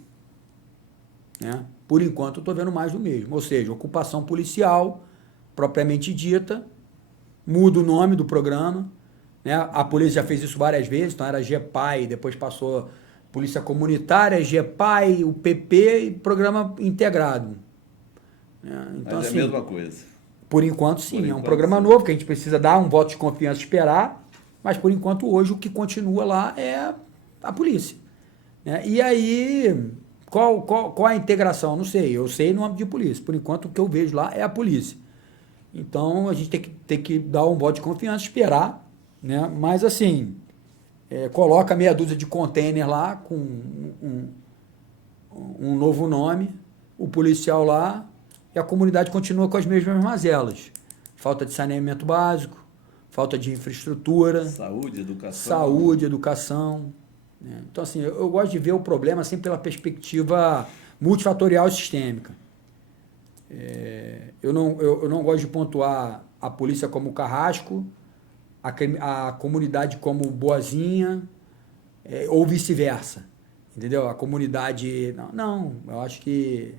Né? Por enquanto eu estou vendo mais do mesmo. Ou seja, ocupação policial, propriamente dita, muda o nome do programa, né? A polícia já fez isso várias vezes, então era GEPAI, depois passou Polícia Comunitária, GEPAI, o PP e Programa Integrado. Né? Então, Mas assim, é a mesma coisa. por enquanto, sim. Por É um enquanto, programa sim. novo que a gente precisa dar um voto de confiança e esperar, mas por enquanto hoje o que continua lá é a polícia. Né? E aí, qual a integração? Não sei. Eu sei no âmbito de polícia. Por enquanto o que eu vejo lá é a polícia. Então a gente tem que dar um voto de confiança, esperar, né? Mas assim, coloca meia dúzia de container lá com um novo nome, o policial lá, e a comunidade continua com as mesmas mazelas. Falta de saneamento básico, falta de infraestrutura, saúde, educação. Né? Então, assim, eu gosto de ver o problema sempre pela perspectiva multifatorial e sistêmica. Eu não gosto de pontuar a polícia como carrasco, a comunidade como boazinha, ou vice-versa. Entendeu? A comunidade... Não, eu acho que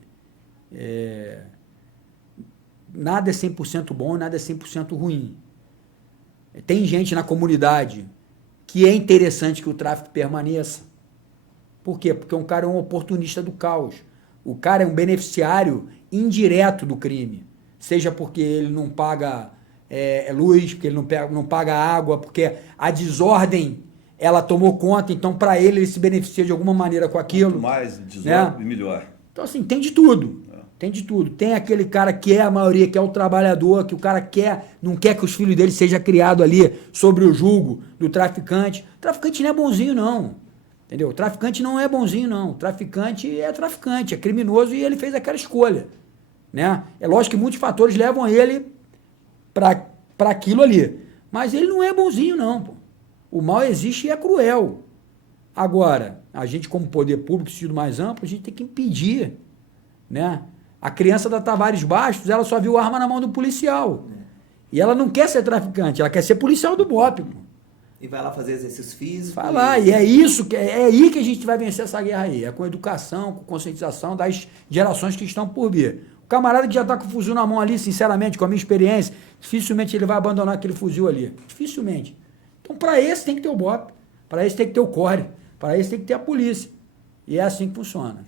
nada é 100% bom e nada é 100% ruim. Tem gente na comunidade que é interessante que o tráfico permaneça. Por quê? Porque um cara é um oportunista do caos. O cara é um beneficiário indireto do crime. Seja porque ele não paga luz, porque ele não paga água, porque a desordem ela tomou conta, então para ele se beneficia de alguma maneira com aquilo. Quanto mais desordem, né? melhor. Então, assim, tem de tudo. Tem de tudo. Tem aquele cara que é a maioria, que é o trabalhador, que o cara não quer que os filhos dele sejam criados ali sobre o jugo do traficante. O traficante não é bonzinho, não. Entendeu? O traficante não é bonzinho, não. O traficante, é criminoso e ele fez aquela escolha. Né? É lógico que muitos fatores levam ele para aquilo ali. Mas ele não é bonzinho, não. Pô. O mal existe e é cruel. Agora, a gente, como poder público, sentido mais amplo, a gente tem que impedir. Né? A criança da Tavares Bastos, ela só viu arma na mão do policial. E ela não quer ser traficante, ela quer ser policial do BOPE. Pô. E vai lá fazer exercício físico. Vai lá, e é isso, é aí que a gente vai vencer essa guerra aí. É com educação, com conscientização das gerações que estão por vir. O camarada que já está com o fuzil na mão ali, sinceramente, com a minha experiência, dificilmente ele vai abandonar aquele fuzil ali. Dificilmente. Então, para esse tem que ter o BOPE, para esse tem que ter o CORE, para esse tem que ter a polícia. E é assim que funciona.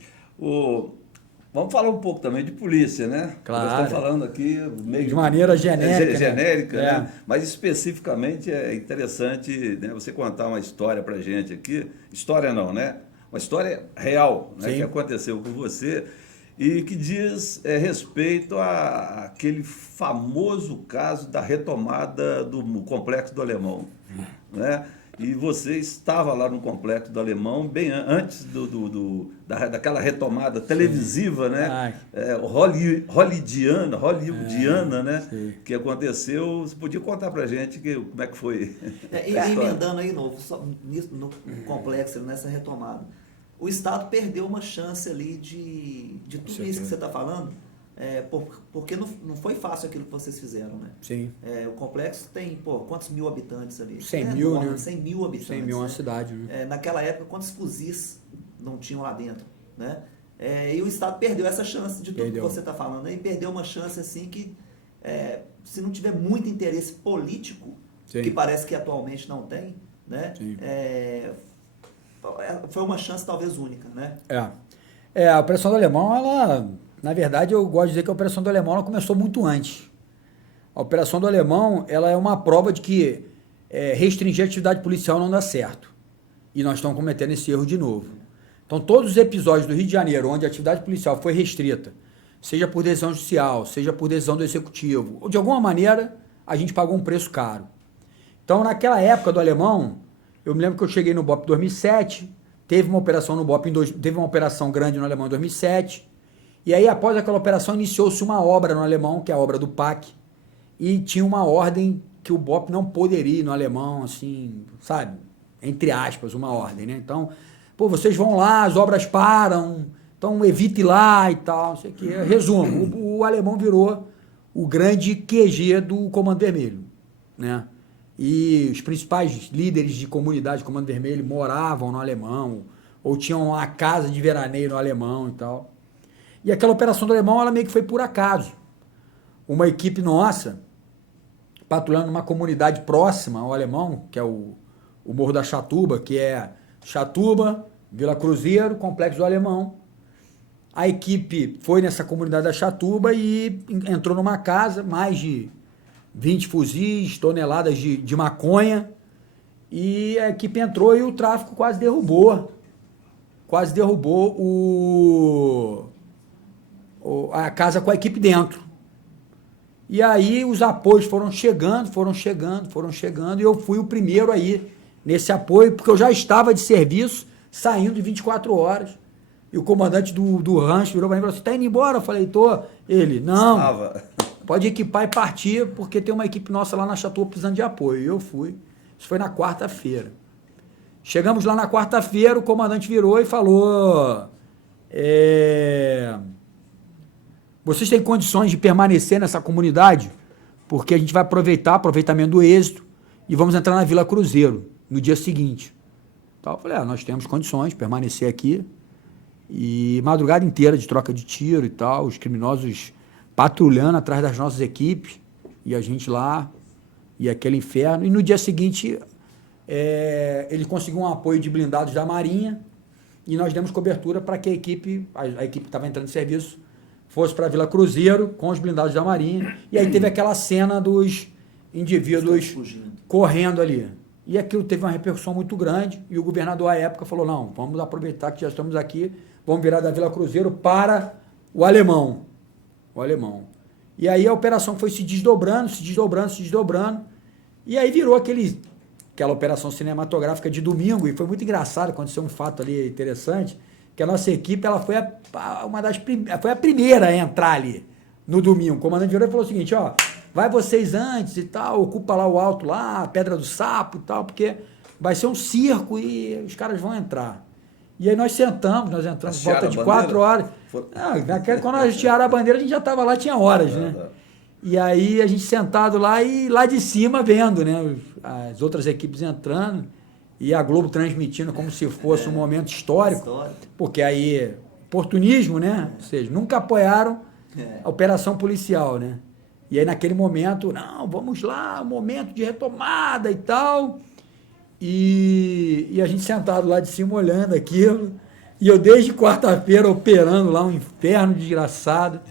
Vamos falar um pouco também de polícia, né? Claro. Nós estamos falando aqui meio de maneira genérica. Genérica, né? né? Mas especificamente é interessante, né, você contar uma história pra gente aqui. História não, né? Uma história real, né, que aconteceu com você e que diz respeito àquele famoso caso da retomada do Complexo do Alemão, né? E você estava lá no Complexo do Alemão bem antes daquela retomada televisiva, né? Hollywoodiana, né? Sim. Que aconteceu. Você podia contar pra gente como é que foi? E emendando aí no complexo, nessa retomada. O Estado perdeu uma chance ali de tudo isso que você está falando, porque não foi fácil aquilo que vocês fizeram, né? Sim. O complexo tem, quantos mil habitantes ali? 100 mil, né? 100 mil habitantes. 100 mil é uma né? cidade, né? Naquela época, quantos fuzis não tinham lá dentro, né? E o Estado perdeu essa chance de tudo que você está falando, né? E perdeu uma chance, assim, que se não tiver muito interesse político, Sim. que parece que atualmente não tem, né? Foi uma chance talvez única, né? A Operação do Alemão, ela... Na verdade, eu gosto de dizer que a Operação do Alemão ela começou muito antes. A Operação do Alemão ela é uma prova de que restringir a atividade policial não dá certo. E nós estamos cometendo esse erro de novo. Então, todos os episódios do Rio de Janeiro onde a atividade policial foi restrita, seja por decisão judicial, seja por decisão do Executivo, ou de alguma maneira, a gente pagou um preço caro. Então, naquela época do Alemão, eu me lembro que eu cheguei no BOPE em 2007, teve uma operação no BOPE, teve uma operação grande no Alemão em 2007, e aí, após aquela operação, iniciou-se uma obra no Alemão, que é a obra do PAC, e tinha uma ordem que o BOPE não poderia ir no Alemão, assim, sabe? Entre aspas, uma ordem, né? Então, vocês vão lá, as obras param, então evite ir lá e tal, não sei o quê. Resumo, o Alemão virou o grande QG do Comando Vermelho, né? E os principais líderes de comunidade do Comando Vermelho moravam no Alemão, ou tinham uma casa de veraneio no Alemão e tal. E aquela operação do Alemão, ela meio que foi por acaso. Uma equipe nossa patrulhando numa comunidade próxima ao Alemão, que é o Morro da Chatuba, que é Chatuba, Vila Cruzeiro, Complexo do Alemão. A equipe foi nessa comunidade da Chatuba e entrou numa casa, mais de 20 fuzis, toneladas de maconha, e a equipe entrou e o tráfico quase derrubou a casa com a equipe dentro. E aí os apoios foram chegando, e eu fui o primeiro aí nesse apoio, porque eu já estava de serviço, saindo de 24 horas. E o comandante do rancho virou para mim e falou assim, tá indo embora? Eu falei, tô. Ele, não, pode equipar e partir, porque tem uma equipe nossa lá na Chatuba precisando de apoio. E eu fui. Isso foi na quarta-feira. Chegamos lá na quarta-feira, o comandante virou e falou, vocês têm condições de permanecer nessa comunidade? Porque a gente vai aproveitamento do êxito, e vamos entrar na Vila Cruzeiro no dia seguinte. Então, eu falei, nós temos condições de permanecer aqui. E madrugada inteira de troca de tiro e tal, os criminosos patrulhando atrás das nossas equipes, e a gente lá, e aquele inferno. E no dia seguinte, ele conseguiu um apoio de blindados da Marinha, e nós demos cobertura para que a equipe que estava entrando em serviço, fosse para a Vila Cruzeiro com os blindados da Marinha. E aí teve aquela cena dos indivíduos correndo ali. E aquilo teve uma repercussão muito grande, e o governador à época falou, não, vamos aproveitar que já estamos aqui, vamos virar da Vila Cruzeiro para o Alemão. E aí a operação foi se desdobrando, e aí virou aquela operação cinematográfica de domingo, e foi muito engraçado, aconteceu um fato ali interessante, que a nossa equipe ela foi a primeira a entrar ali no domingo. O comandante virou e falou o seguinte, vai vocês antes e tal, ocupa lá o alto lá, a Pedra do Sapo e tal, porque vai ser um circo e os caras vão entrar. E aí nós entramos por volta de 4 horas. Quando a gente tiraram a bandeira, a gente já estava lá, tinha horas, né? E aí a gente sentado lá e lá de cima vendo, né? As outras equipes entrando e a Globo transmitindo como se fosse um momento histórico. Porque aí, oportunismo, né? Ou seja, nunca apoiaram a operação policial, né? E aí naquele momento, não, vamos lá, momento de retomada e tal. E a gente sentado lá de cima olhando aquilo. E eu desde quarta-feira operando lá um inferno desgraçado,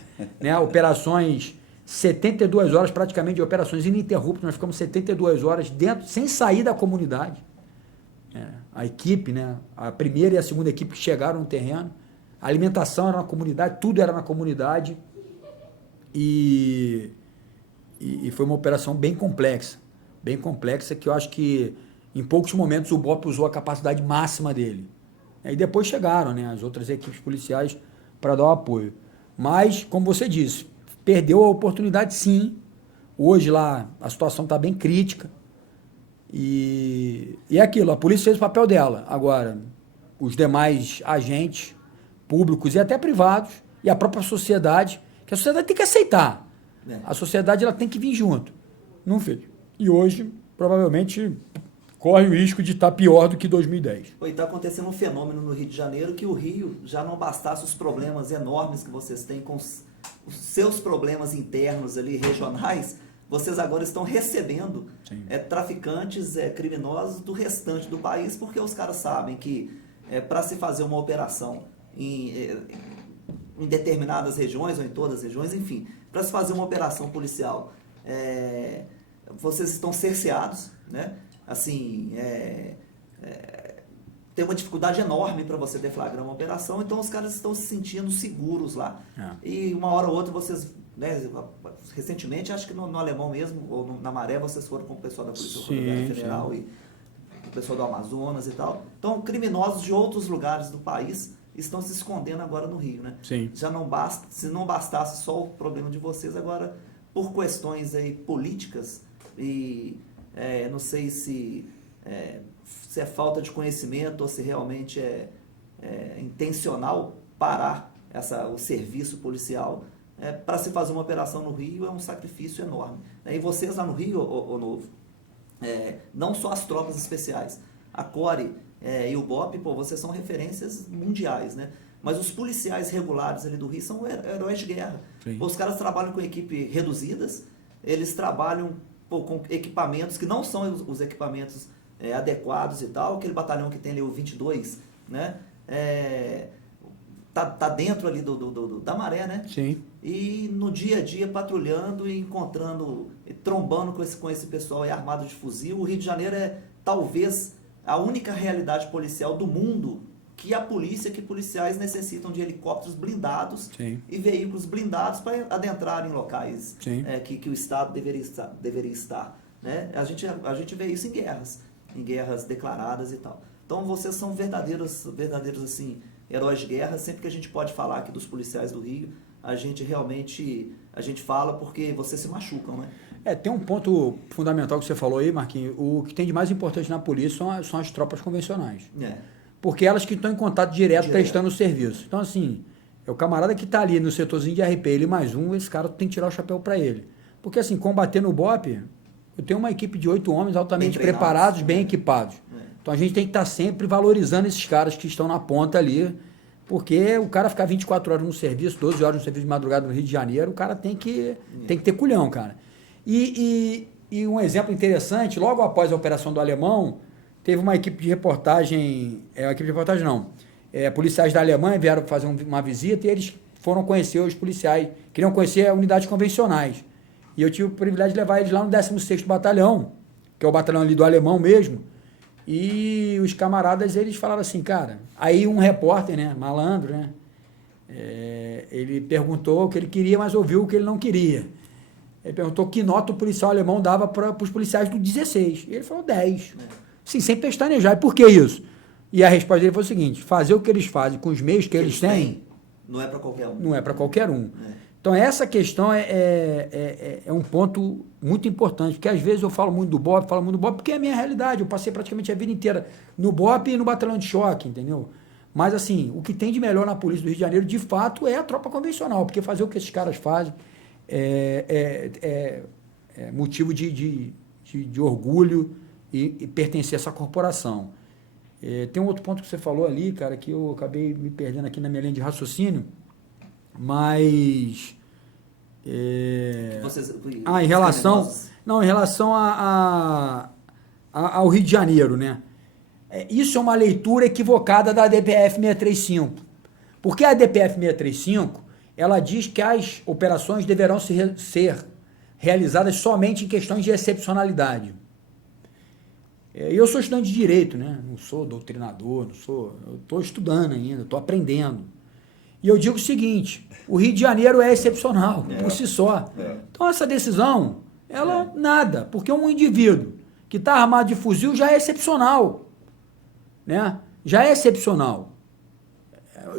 né? Operações 72 horas praticamente de operações ininterruptas. Nós ficamos 72 horas dentro, sem sair da comunidade. A equipe, né? A primeira e a segunda equipe que chegaram no terreno. A alimentação era na comunidade, tudo era na comunidade. E foi uma operação bem complexa, que eu acho que em poucos momentos o BOPE usou a capacidade máxima dele. E depois chegaram, né, as outras equipes policiais para dar o apoio. Mas, como você disse, perdeu a oportunidade sim. Hoje lá a situação está bem crítica. E é aquilo, a polícia fez o papel dela. Agora, os demais agentes públicos e até privados, e a própria sociedade, que a sociedade tem que aceitar. A sociedade ela tem que vir junto. Não fez. E hoje, provavelmente, corre o risco de estar pior do que 2010. E está acontecendo um fenômeno no Rio de Janeiro que o Rio já não bastasse os problemas enormes que vocês têm com os seus problemas internos ali, regionais, vocês agora estão recebendo traficantes, criminosos do restante do país, porque os caras sabem que para se fazer uma operação em determinadas regiões, ou em todas as regiões, enfim, para se fazer uma operação policial, vocês estão cerceados, né? Assim, tem uma dificuldade enorme para você deflagrar uma operação, então os caras estão se sentindo seguros lá. E uma hora ou outra vocês, né, recentemente, acho que no Alemão mesmo, ou na Maré, vocês foram com o pessoal da Polícia Rodoviária Federal e o pessoal do Amazonas e tal. Então, criminosos de outros lugares do país estão se escondendo agora no Rio, né? Sim. Já não basta, se não bastasse só o problema de vocês, agora, por questões aí políticas, e não sei se é falta de conhecimento ou se realmente é intencional parar o serviço policial, para se fazer uma operação no Rio é um sacrifício enorme. E vocês lá no Rio, Novo, não só as tropas especiais, a CORE e o BOPE, vocês são referências mundiais, né? Mas os policiais regulares ali do Rio são heróis de guerra. Os caras trabalham com equipe reduzidas, eles trabalham com equipamentos que não são os equipamentos adequados e tal, aquele batalhão que tem ali o 22, né? Tá dentro ali da maré, né? Sim. E no dia a dia patrulhando e encontrando, trombando com esse pessoal aí armado de fuzil. O Rio de Janeiro é talvez a única realidade policial do mundo que policiais necessitam de helicópteros blindados. Sim. E veículos blindados para adentrar em locais que o Estado deveria estar. Né? A gente vê isso em guerras declaradas e tal. Então vocês são verdadeiros assim, heróis de guerra. Sempre que a gente pode falar aqui dos policiais do Rio, a gente fala porque vocês se machucam, né? Tem um ponto fundamental que você falou aí, Marquinhos. O que tem de mais importante na polícia são as tropas convencionais. Porque elas que estão em contato direto prestando o serviço. Então, assim, é o camarada que está ali no setorzinho de RP, ele mais um, esse cara tem que tirar o chapéu para ele. Porque, assim, combater no BOPE, eu tenho uma equipe de 8 homens altamente preparados, bem equipados. Então, a gente tem que estar sempre valorizando esses caras que estão na ponta ali, porque o cara ficar 24 horas no serviço, 12 horas no serviço de madrugada no Rio de Janeiro, o cara tem que ter culhão, cara. E um exemplo interessante, logo após a operação do Alemão, teve uma equipe de reportagem, policiais da Alemanha vieram fazer uma visita e eles foram conhecer os policiais, queriam conhecer unidades convencionais. E eu tive o privilégio de levar eles lá no 16º Batalhão, que é o batalhão ali do Alemão mesmo, e os camaradas, eles falaram assim, cara, aí um repórter, né, malandro, né, ele perguntou o que ele queria, mas ouviu o que ele não queria. Ele perguntou que nota o policial alemão dava para os policiais do 16. E ele falou 10. Sim, sem pestanejar. E por que isso? E a resposta dele foi o seguinte, fazer o que eles fazem com os meios que eles têm... Não é para qualquer um. Não é para qualquer um. Então, essa questão é um ponto muito importante, porque às vezes eu falo muito do BOPE, porque é a minha realidade. Eu passei praticamente a vida inteira no BOPE e no batalhão de choque, entendeu? Mas, assim, o que tem de melhor na polícia do Rio de Janeiro, de fato, é a tropa convencional, porque fazer o que esses caras fazem é motivo de orgulho e pertencer a essa corporação. Tem um outro ponto que você falou ali, cara, que eu acabei me perdendo aqui na minha linha de raciocínio, mas... em relação ao Rio de Janeiro, né? Isso é uma leitura equivocada da DPF 635. Porque a DPF 635, ela diz que as operações deverão ser realizadas somente em questões de excepcionalidade. Eu sou estudante de Direito, né? Não sou doutrinador, eu estou estudando ainda, estou aprendendo. E eu digo o seguinte, o Rio de Janeiro é excepcional, por si só. Então essa decisão, nada, porque um indivíduo que está armado de fuzil já é excepcional. Né? Já é excepcional.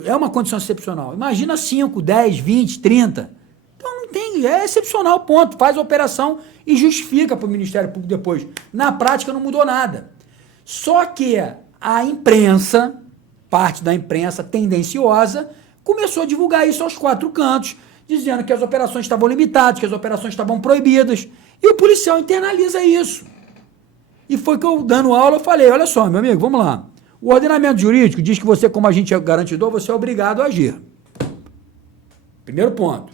É uma condição excepcional. Imagina 5, 10, 20, 30. Então não tem, é excepcional, ponto. Faz a operação e justifica para o Ministério Público depois. Na prática não mudou nada. Só que a imprensa, parte da imprensa tendenciosa, começou a divulgar isso aos 4 cantos, dizendo que as operações estavam limitadas, que as operações estavam proibidas. E o policial internaliza isso. E foi que eu, dando aula, eu falei, olha só, meu amigo, vamos lá. O ordenamento jurídico diz que você, como agente garantidor, você é obrigado a agir. Primeiro ponto.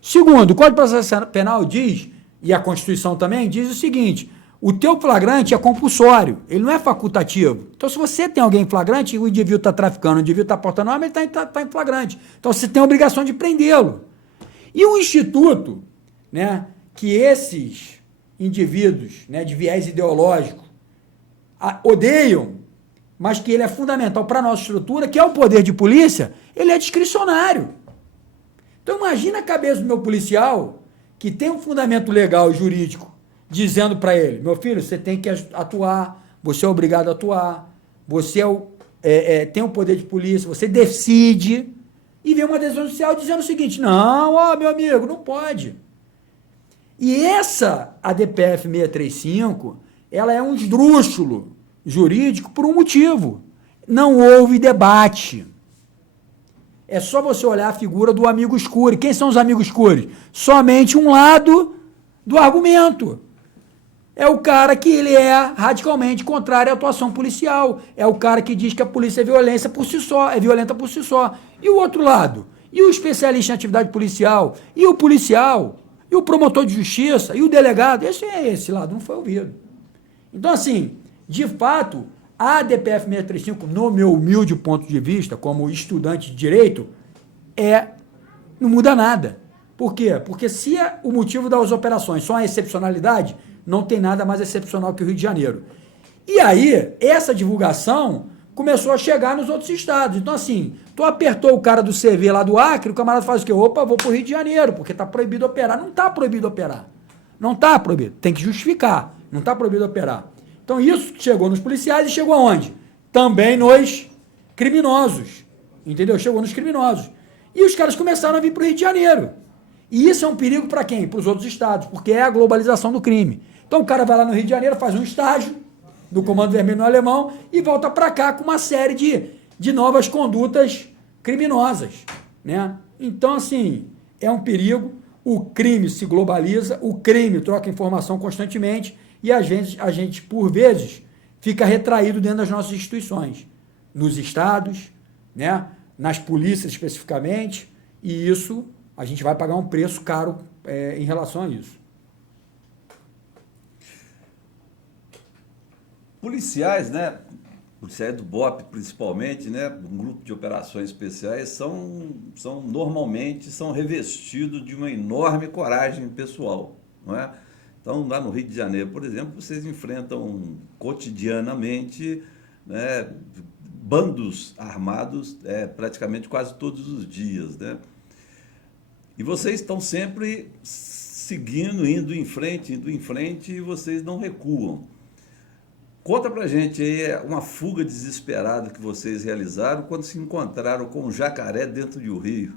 Segundo, o Código de Processo Penal diz, e a Constituição também, diz o seguinte, o teu flagrante é compulsório, ele não é facultativo. Então, se você tem alguém em flagrante, o indivíduo está traficando, o indivíduo está portando arma, ele está em flagrante. Então, você tem a obrigação de prendê-lo. E o Instituto, né, que esses indivíduos, né, de viés ideológico odeiam, mas que ele é fundamental para a nossa estrutura, que é o poder de polícia, ele é discricionário. Então imagina a cabeça do meu policial, que tem um fundamento legal e jurídico, dizendo para ele, meu filho, você tem que atuar, você é obrigado a atuar, você tem o poder de polícia, você decide, e vem uma decisão judicial dizendo o seguinte, não, meu amigo, não pode. E a DPF 635, ela é um esdrúxulo jurídico por um motivo. Não houve debate. É só você olhar a figura do amigo escuro. Quem são os amigos escuros? Somente um lado do argumento. É o cara que ele é radicalmente contrário à atuação policial. É o cara que diz que a polícia é violenta por si só. E o outro lado? E o especialista em atividade policial? E o policial? E o promotor de justiça, e o delegado, esse lado não foi ouvido. Então, assim, de fato, a DPF 635, no meu humilde ponto de vista, como estudante de direito, não muda nada. Por quê? Porque se o motivo das operações só a excepcionalidade, não tem nada mais excepcional que o Rio de Janeiro. E aí, essa divulgação começou a chegar nos outros estados. Então, assim, tu apertou o cara do CV lá do Acre, o camarada faz o quê? Opa, vou pro Rio de Janeiro, porque tá proibido operar. Não tá proibido operar. Não tá proibido. Tem que justificar. Não tá proibido operar. Então, isso chegou nos policiais e chegou aonde? Também nos criminosos. Entendeu? Chegou nos criminosos. E os caras começaram a vir pro Rio de Janeiro. E isso é um perigo para quem? Para os outros estados, porque é a globalização do crime. Então, o cara vai lá no Rio de Janeiro, faz um estágio do Comando Vermelho no Alemão e volta para cá com uma série de novas condutas criminosas, né? Então, assim, é um perigo, o crime se globaliza, o crime troca informação constantemente e a gente, por vezes, fica retraído dentro das nossas instituições, nos estados, né? Nas polícias especificamente, e isso a gente vai pagar um preço caro em relação a isso. Policiais, né? Policiais do BOP, principalmente, né? Um grupo de operações especiais normalmente são revestidos de uma enorme coragem pessoal, não é? Então, lá no Rio de Janeiro, por exemplo, vocês enfrentam cotidianamente, né, bandos armados praticamente quase todos os dias, né? E vocês estão sempre seguindo, indo em frente, e vocês não recuam. Conta pra gente aí uma fuga desesperada que vocês realizaram quando se encontraram com um jacaré dentro de um rio.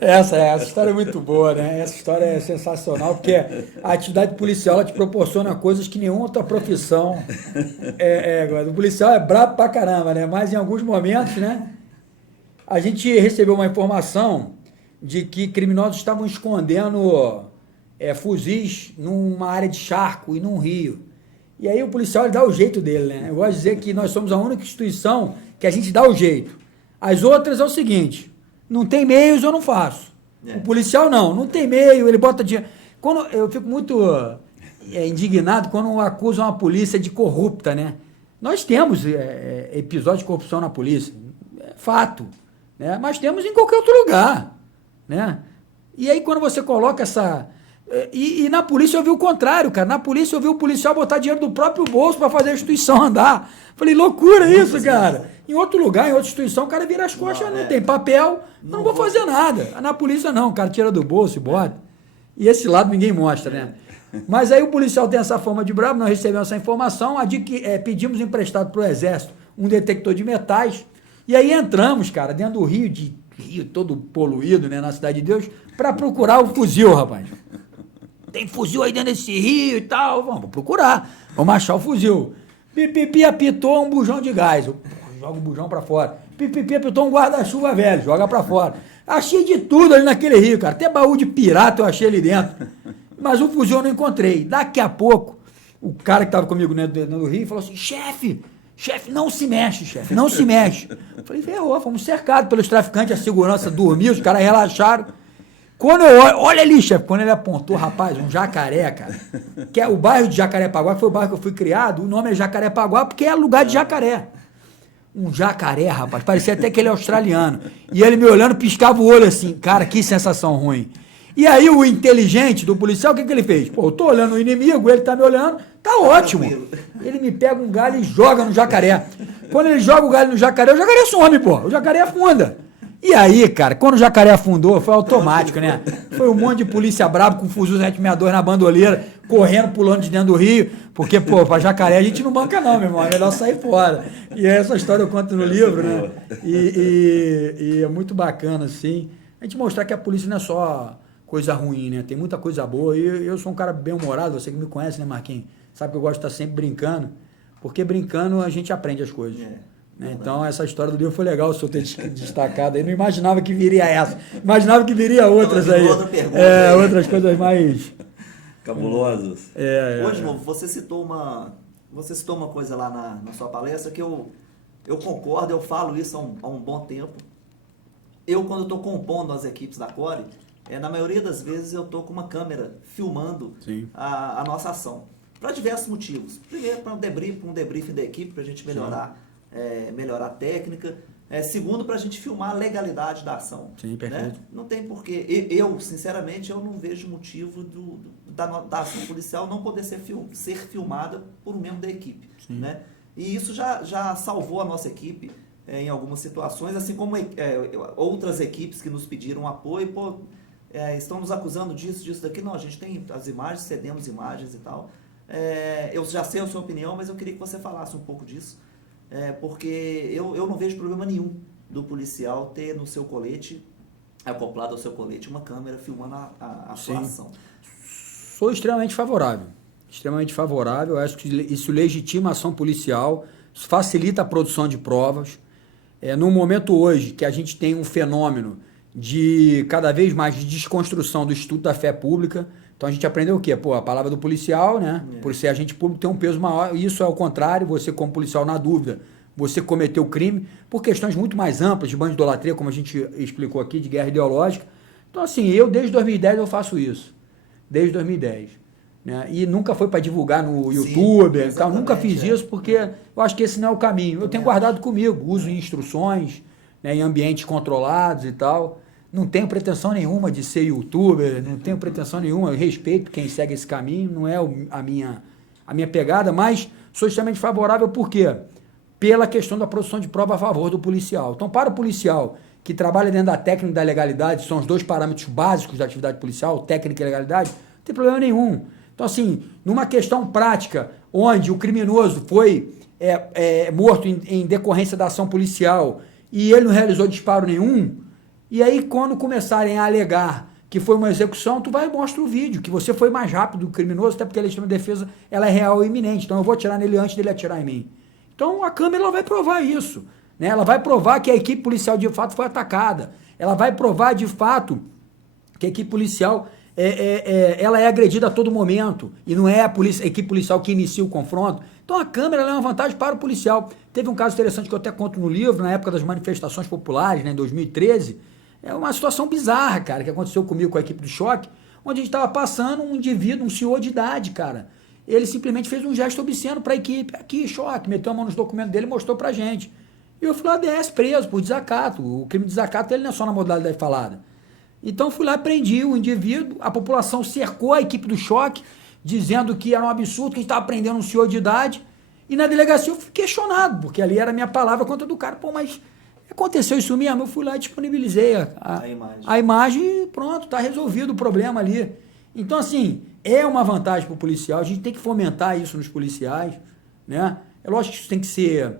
Essa história é muito boa, né? Essa história é sensacional, porque a atividade policial ela te proporciona coisas que nenhuma outra profissão. O policial é brabo pra caramba, né? Mas em alguns momentos, né? A gente recebeu uma informação de que criminosos estavam escondendo fuzis numa área de charco e num rio. E aí o policial ele dá o jeito dele, né? Eu gosto de dizer que nós somos a única instituição que a gente dá o jeito. As outras é o seguinte, não tem meios, eu não faço. O policial não tem meio, ele bota dinheiro. Eu fico muito indignado quando acusam a polícia de corrupta, né? Nós temos episódios de corrupção na polícia, é fato, né? Mas temos em qualquer outro lugar, né? E aí quando você coloca essa... E na polícia eu vi o contrário, cara. Na polícia eu vi o policial botar dinheiro do próprio bolso para fazer a instituição andar. Falei, loucura isso, cara. Em outro lugar, em outra instituição, o cara vira as costas, não tem papel, não vou fazer nada. Na polícia não, o cara tira do bolso e bota. E esse lado ninguém mostra, né? Mas aí o policial tem essa forma de brabo, nós recebemos essa informação, pedimos emprestado para o Exército um detector de metais, e aí entramos, cara, dentro do rio todo poluído, né, na Cidade de Deus, para procurar o fuzil, rapaz. Tem fuzil aí dentro desse rio e tal. Vamos procurar. Vamos achar o fuzil. Pipipi apitou um bujão de gás. Joga o bujão pra fora. Pipipi apitou um guarda-chuva velho. Joga pra fora. Achei de tudo ali naquele rio, cara. Até baú de pirata eu achei ali dentro. Mas o fuzil eu não encontrei. Daqui a pouco, o cara que tava comigo dentro do rio falou assim, chefe, não se mexe, chefe. Não se mexe. Eu falei, ferrou, fomos cercados pelos traficantes. A segurança dormiu, os caras relaxaram. Quando eu olha ali, chefe, quando ele apontou, rapaz, um jacaré, cara, que é o bairro de Jacarepaguá, que foi o bairro que eu fui criado, o nome é Jacarepaguá porque é lugar de jacaré. Um jacaré, rapaz, parecia até que ele é australiano. E ele me olhando, piscava o olho assim, cara, que sensação ruim. E aí o inteligente do policial, o que ele fez? Pô, eu tô olhando o inimigo, ele tá me olhando, tá ótimo. Ele me pega um galho e joga no jacaré. Quando ele joga o galho no jacaré, o jacaré some, pô, o jacaré afunda. E aí, cara, quando o jacaré afundou, foi automático, né? Foi um monte de polícia brabo com fuzil 762 na bandoleira, correndo, pulando de dentro do rio, porque, pô, pra jacaré a gente não banca não, meu irmão, é melhor sair fora. E essa história eu conto no livro, né? E é muito bacana, assim, a gente mostrar que a polícia não é só coisa ruim, né? Tem muita coisa boa. E eu sou um cara bem-humorado, você que me conhece, né, Marquinhos? Sabe que eu gosto de estar sempre brincando, porque brincando a gente aprende as coisas. Então, essa história do livro foi legal o senhor ter destacado. Eu não imaginava que viria essa. Imaginava que viria outras aí. Outras coisas mais... cabulosas. Hoje, novo, você citou uma coisa lá na sua palestra que eu concordo, eu falo isso há um bom tempo. Eu, quando estou compondo as equipes da Core, na maioria das vezes eu estou com uma câmera filmando a nossa ação. Para diversos motivos. Primeiro, para um debriefing da equipe, para a gente melhorar a técnica. Segundo, para a gente filmar a legalidade da ação. Sim, perfeito. Né? Não tem porquê. Eu, sinceramente, eu não vejo motivo da ação policial não poder ser filmada por um membro da equipe. Né? E isso já salvou a nossa equipe em algumas situações, assim como outras equipes que nos pediram apoio, estão nos acusando disso, daqui. Não, a gente tem as imagens, cedemos imagens e tal. Eu já sei a sua opinião, mas eu queria que você falasse um pouco disso. Porque eu não vejo problema nenhum do policial ter no seu colete, acoplado ao seu colete, uma câmera filmando a sua ação. Sou extremamente favorável. Extremamente favorável. Eu acho que isso legitima a ação policial, isso facilita a produção de provas. No momento hoje que a gente tem um fenômeno de cada vez mais de desconstrução do Instituto da Fé Pública. Então a gente aprendeu o quê? A palavra do policial, né? Por ser agente público, tem um peso maior. Isso é o contrário, você como policial, na dúvida, você cometeu crime por questões muito mais amplas, de bandidolatria, como a gente explicou aqui, de guerra ideológica. Então assim, eu desde 2010 eu faço isso. Desde 2010. Né? E nunca foi para divulgar no YouTube, nunca fiz isso, porque eu acho que esse não é o caminho. Eu tenho guardado comigo, uso em instruções, né, em ambientes controlados e tal. Não tenho pretensão nenhuma de ser youtuber, não tenho pretensão nenhuma, eu respeito quem segue esse caminho, não é a minha pegada, mas sou extremamente favorável, por quê? Pela questão da produção de prova a favor do policial. Então, para o policial que trabalha dentro da técnica e da legalidade, são os dois parâmetros básicos da atividade policial, técnica e legalidade, não tem problema nenhum. Então, assim, numa questão prática, onde o criminoso foi morto em decorrência da ação policial e ele não realizou disparo nenhum, e aí, quando começarem a alegar que foi uma execução, tu vai e mostra o vídeo, que você foi mais rápido do criminoso, até porque a legítima defesa ela é real e iminente. Então, eu vou atirar nele antes dele atirar em mim. Então, a câmera ela vai provar isso. Né? Ela vai provar que a equipe policial, de fato, foi atacada. Ela vai provar, de fato, que a equipe policial ela é agredida a todo momento. E não é a equipe policial que inicia o confronto. Então, a câmera ela é uma vantagem para o policial. Teve um caso interessante que eu até conto no livro, na época das manifestações populares, né, em 2013. É uma situação bizarra, cara, que aconteceu comigo com a equipe do Choque, onde a gente estava passando um indivíduo, um senhor de idade, cara. Ele simplesmente fez um gesto obsceno para a equipe. Aqui, Choque, meteu a mão nos documentos dele e mostrou pra gente. E eu fui lá, ADS preso por desacato. O crime de desacato ele não é só na modalidade falada. Então fui lá, prendi o indivíduo, a população cercou a equipe do Choque, dizendo que era um absurdo, que a gente estava prendendo um senhor de idade. E na delegacia eu fui questionado, porque ali era a minha palavra contra a do cara. Pô, mas aconteceu isso mesmo? Eu fui lá e disponibilizei a imagem e pronto, está resolvido o problema ali. Então, assim, é uma vantagem para o policial, a gente tem que fomentar isso nos policiais, né? É lógico que isso tem que ser,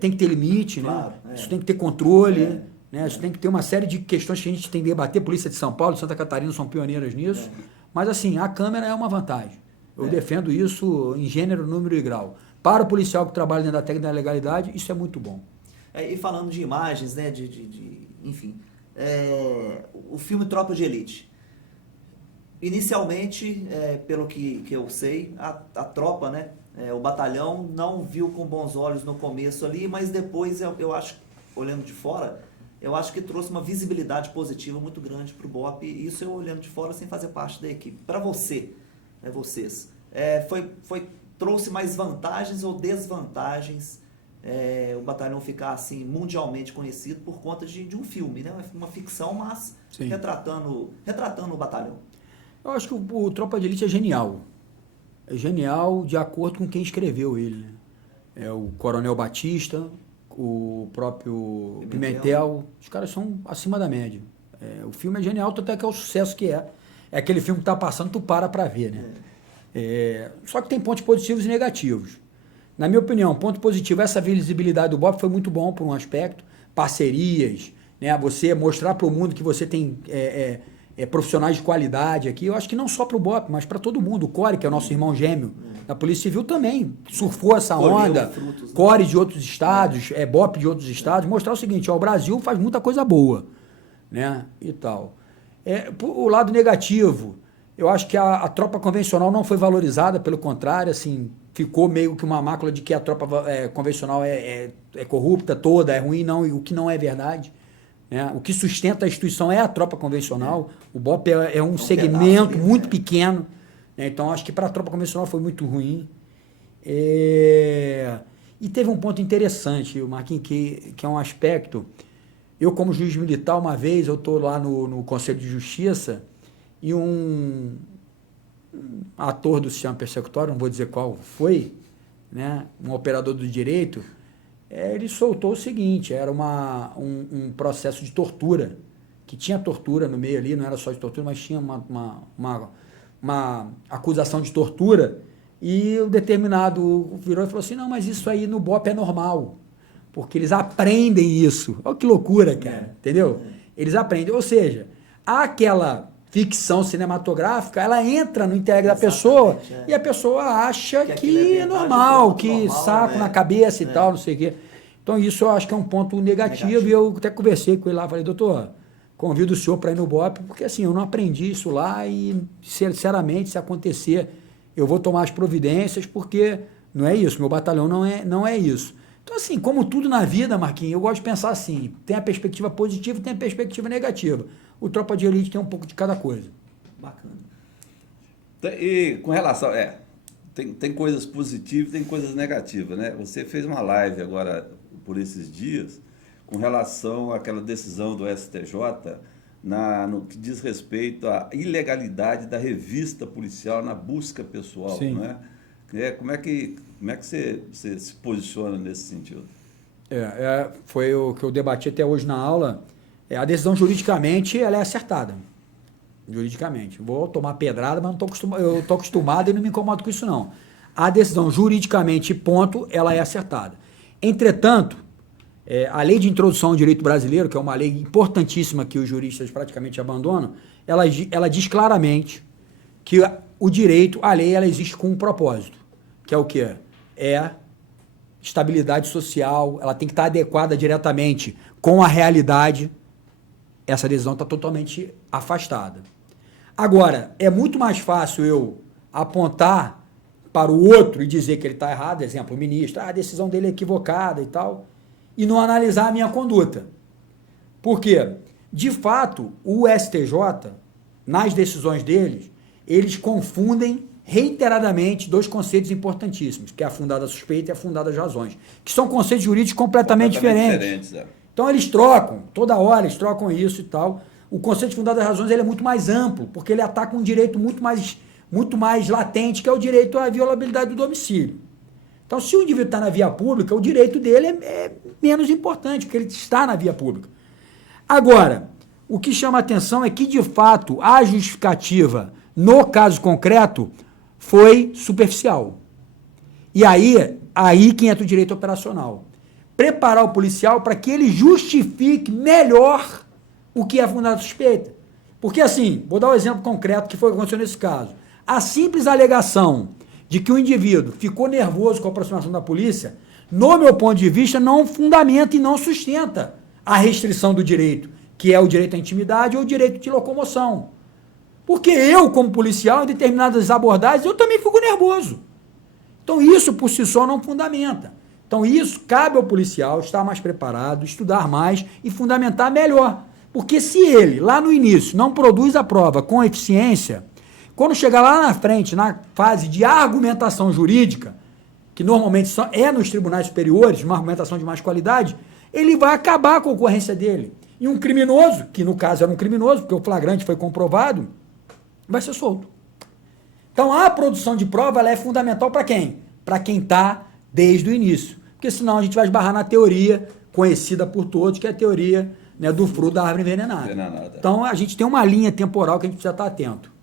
tem que ter limite, claro, né? Isso tem que ter controle, né? Isso tem que ter uma série de questões que a gente tem que debater. A Polícia de São Paulo, Santa Catarina são pioneiras nisso, mas assim, a câmera é uma vantagem. Eu defendo isso em gênero, número e grau. Para o policial que trabalha dentro da técnica da legalidade, isso é muito bom. E falando de imagens, né, enfim, o filme Tropa de Elite. Inicialmente, pelo que eu sei, a tropa, né, o batalhão não viu com bons olhos no começo ali, mas depois eu acho, olhando de fora, eu acho que trouxe uma visibilidade positiva muito grande para o BOPE, e isso eu olhando de fora sem fazer parte da equipe. Para vocês, trouxe mais vantagens ou desvantagens o batalhão ficar assim mundialmente conhecido por conta de um filme, né? Uma ficção, mas retratando o batalhão? Eu acho que o Tropa de Elite é genial. É genial de acordo com quem escreveu ele. Né? É o Coronel Batista, o próprio Pimentel. Os caras são acima da média. O filme é genial, até que é o sucesso que é. É aquele filme que tá passando, tu para ver, né? Só que tem pontos positivos e negativos. Na minha opinião, ponto positivo, essa visibilidade do BOPE foi muito bom por um aspecto. Parcerias, né? Você mostrar para o mundo que você tem profissionais de qualidade aqui. Eu acho que não só para o BOPE, mas para todo mundo. O CORE, que é o nosso irmão gêmeo da Polícia Civil, também surfou essa onda. Frutos, né? CORE de outros estados, BOPE de outros estados. Mostrar o seguinte, o Brasil faz muita coisa boa, né? E tal. O lado negativo, eu acho que a tropa convencional não foi valorizada, pelo contrário, assim, ficou meio que uma mácula de que a tropa convencional é corrupta toda, é ruim, não, e o que não é verdade. né? O que sustenta a instituição é a tropa convencional. O BOP é um pedaço segmento ali, muito né? pequeno, né? Então, acho que para a tropa convencional foi muito ruim. E teve um ponto interessante, Marquinhos, que é um aspecto. Eu, como juiz militar, uma vez, eu estou lá no Conselho de Justiça e um ator do sistema persecutório, não vou dizer qual foi, né, um operador do direito, ele soltou o seguinte, era um processo de tortura, que tinha tortura no meio ali, não era só de tortura, mas tinha uma acusação de tortura, e o determinado virou e falou assim, não, mas isso aí no BOP é normal, porque eles aprendem isso. Olha que loucura, cara, entendeu? Eles aprendem, ou seja, aquela ficção cinematográfica, ela entra no intelecto da pessoa e a pessoa acha que é normal, que normal, saco né? na cabeça e tal, não sei o quê. Então isso eu acho que é um ponto negativo. E eu até conversei com ele lá, falei, doutor, convido o senhor para ir no BOP, porque assim, eu não aprendi isso lá e, sinceramente, se acontecer, eu vou tomar as providências, porque não é isso, meu batalhão não é isso. Então, assim, como tudo na vida, Marquinhos, eu gosto de pensar assim, tem a perspectiva positiva e tem a perspectiva negativa. O Tropa de Elite tem um pouco de cada coisa. Bacana. E com relação, tem coisas positivas, tem coisas negativas, né? Você fez uma live agora, por esses dias, com relação àquela decisão do STJ no que diz respeito à ilegalidade da revista policial na busca pessoal, Sim. não é? Como é que você se posiciona nesse sentido? Foi o que eu debati até hoje na aula. A decisão juridicamente ela é acertada. Juridicamente. Vou tomar pedrada, mas eu estou acostumado e não me incomodo com isso, não. A decisão juridicamente, ponto, ela é acertada. Entretanto, a lei de introdução ao direito brasileiro, que é uma lei importantíssima que os juristas praticamente abandonam, ela diz claramente que o direito, a lei, ela existe com um propósito, que é o quê? É estabilidade social, ela tem que estar adequada diretamente com a realidade. Essa decisão está totalmente afastada. Agora, é muito mais fácil eu apontar para o outro e dizer que ele está errado, exemplo, o ministro, a decisão dele é equivocada e tal, e não analisar a minha conduta. Por quê? De fato, o STJ, nas decisões deles, eles confundem reiteradamente dois conceitos importantíssimos, que é a fundada suspeita e a fundada razões, que são conceitos jurídicos completamente diferentes. Então eles trocam, toda hora eles trocam isso e tal. O conceito de fundada razões ele é muito mais amplo, porque ele ataca um direito muito mais latente, que é o direito à violabilidade do domicílio. Então, se o indivíduo está na via pública, o direito dele é menos importante, porque ele está na via pública. Agora, o que chama a atenção é que, de fato, a justificativa, no caso concreto, foi superficial. E aí que entra o direito operacional. Preparar o policial para que ele justifique melhor o que é fundada suspeita. Porque, assim, vou dar um exemplo concreto que foi o que aconteceu nesse caso. A simples alegação de que o indivíduo ficou nervoso com a aproximação da polícia, no meu ponto de vista, não fundamenta e não sustenta a restrição do direito, que é o direito à intimidade ou o direito de locomoção. Porque eu, como policial, em determinadas abordagens, eu também fico nervoso. Então, isso por si só não fundamenta. Então, isso cabe ao policial estar mais preparado, estudar mais e fundamentar melhor. Porque se ele, lá no início, não produz a prova com eficiência, quando chegar lá na frente, na fase de argumentação jurídica, que normalmente é nos tribunais superiores, uma argumentação de mais qualidade, ele vai acabar com a ocorrência dele. E um criminoso, que no caso era um criminoso, porque o flagrante foi comprovado, vai ser solto. Então, a produção de prova ela é fundamental para quem? Para quem está desde o início. Porque senão a gente vai esbarrar na teoria conhecida por todos, que é a teoria, né, do fruto da árvore envenenada. Então, a gente tem uma linha temporal que a gente precisa estar atento.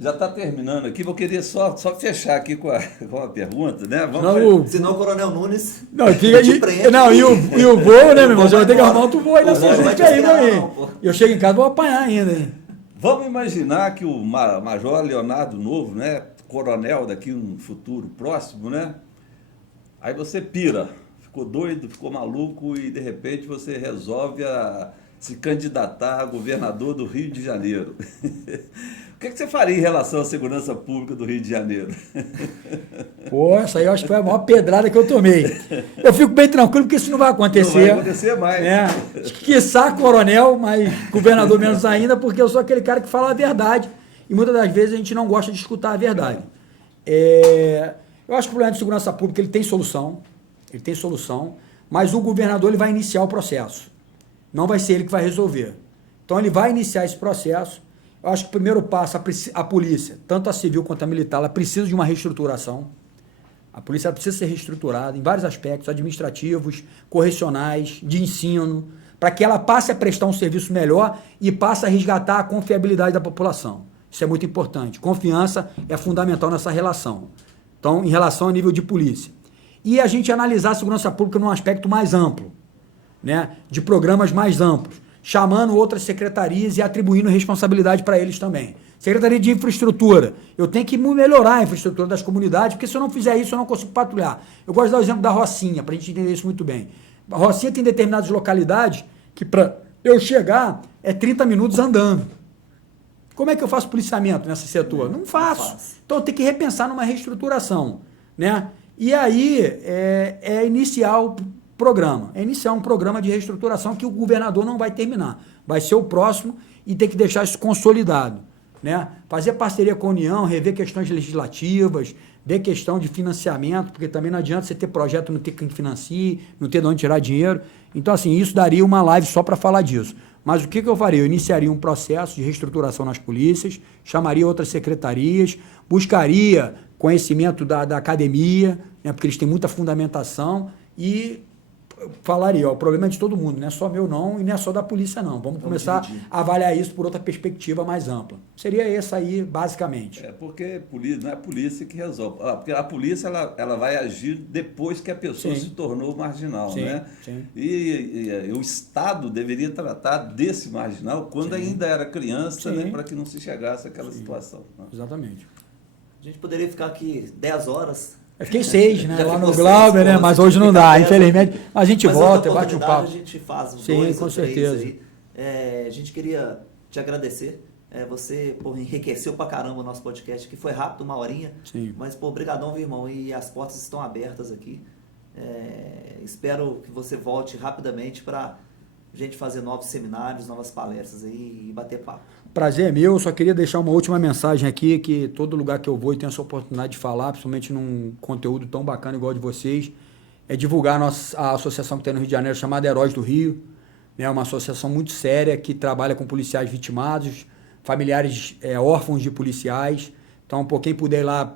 Já está terminando aqui, vou querer só fechar aqui com a pergunta, né? Senão o Coronel Nunes te prende. Não, e o voo, né, meu irmão? Você vai ter que arrumar outro voo aí na sua frente aí, meu. Eu chego em casa e vou apanhar ainda, hein? Vamos imaginar que o Major Leonardo Novo, né, coronel daqui um futuro próximo, né? Aí você pira, ficou doido, ficou maluco e de repente você resolve se candidatar a governador do Rio de Janeiro. O que você faria em relação à segurança pública do Rio de Janeiro? Pô, essa aí eu acho que foi a maior pedrada que eu tomei. Eu fico bem tranquilo porque isso não vai acontecer. Não vai acontecer mais. Né? Quiçá coronel, mas governador menos ainda, porque eu sou aquele cara que fala a verdade. E muitas das vezes a gente não gosta de escutar a verdade. Eu acho que o problema de segurança pública ele tem solução, mas o governador ele vai iniciar o processo. Não vai ser ele que vai resolver. Então ele vai iniciar esse processo. Eu acho que o primeiro passo, a polícia, tanto a civil quanto a militar, ela precisa de uma reestruturação. A polícia precisa ser reestruturada em vários aspectos, administrativos, correcionais, de ensino, para que ela passe a prestar um serviço melhor e passe a resgatar a confiabilidade da população. Isso é muito importante. Confiança é fundamental nessa relação. Então, em relação ao nível de polícia. E a gente analisar a segurança pública num aspecto mais amplo, né? De programas mais amplos, chamando outras secretarias e atribuindo responsabilidade para eles também. Secretaria de Infraestrutura. Eu tenho que melhorar a infraestrutura das comunidades, porque se eu não fizer isso, eu não consigo patrulhar. Eu gosto de dar o exemplo da Rocinha, para a gente entender isso muito bem. A Rocinha tem determinadas localidades que para eu chegar é 30 minutos andando. Como é que eu faço policiamento nesse setor? Não faço. Então eu tenho que repensar numa reestruturação, né? E aí é iniciar o programa. É iniciar um programa de reestruturação que o governador não vai terminar. Vai ser o próximo e tem que deixar isso consolidado, né? Fazer parceria com a União, rever questões legislativas, ver questão de financiamento, porque também não adianta você ter projeto, não ter quem financie, não ter de onde tirar dinheiro. Então, assim, isso daria uma live só para falar disso. Mas o que eu faria? Eu iniciaria um processo de reestruturação nas polícias, chamaria outras secretarias, buscaria conhecimento da academia, né, porque eles têm muita fundamentação, e falaria, ó, o problema é de todo mundo, não é só meu não, e não é só da polícia não. Vamos começar a avaliar isso por outra perspectiva mais ampla. Seria essa aí, basicamente. Porque não é a polícia que resolve. Porque a polícia ela vai agir depois que a pessoa se tornou marginal, né? Sim. E o Estado deveria tratar desse marginal quando ainda era criança, né, para que não se chegasse àquela situação. Né? Exatamente. A gente poderia ficar aqui 10 horas. Eu fiquei 6, né? Lá no 6 Glauber, né? Mas hoje não dá, 10, infelizmente. A gente mas volta, outra bate um oportunidade papo. A gente faz uns Sim, 2 com ou 3 certeza. aí. A gente queria te agradecer. Você, enriqueceu pra caramba o nosso podcast, que foi rápido, 1 horinha. Sim. Mas, brigadão, meu irmão. E as portas estão abertas aqui. Espero que você volte rapidamente para a gente fazer novos seminários, novas palestras aí e bater papo. Prazer é meu, eu só queria deixar uma última mensagem aqui, que todo lugar que eu vou e tenho essa oportunidade de falar, principalmente num conteúdo tão bacana igual de vocês, é divulgar a associação que tem no Rio de Janeiro, chamada Heróis do Rio, né, uma associação muito séria que trabalha com policiais vitimados, familiares órfãos de policiais. Então, quem puder ir lá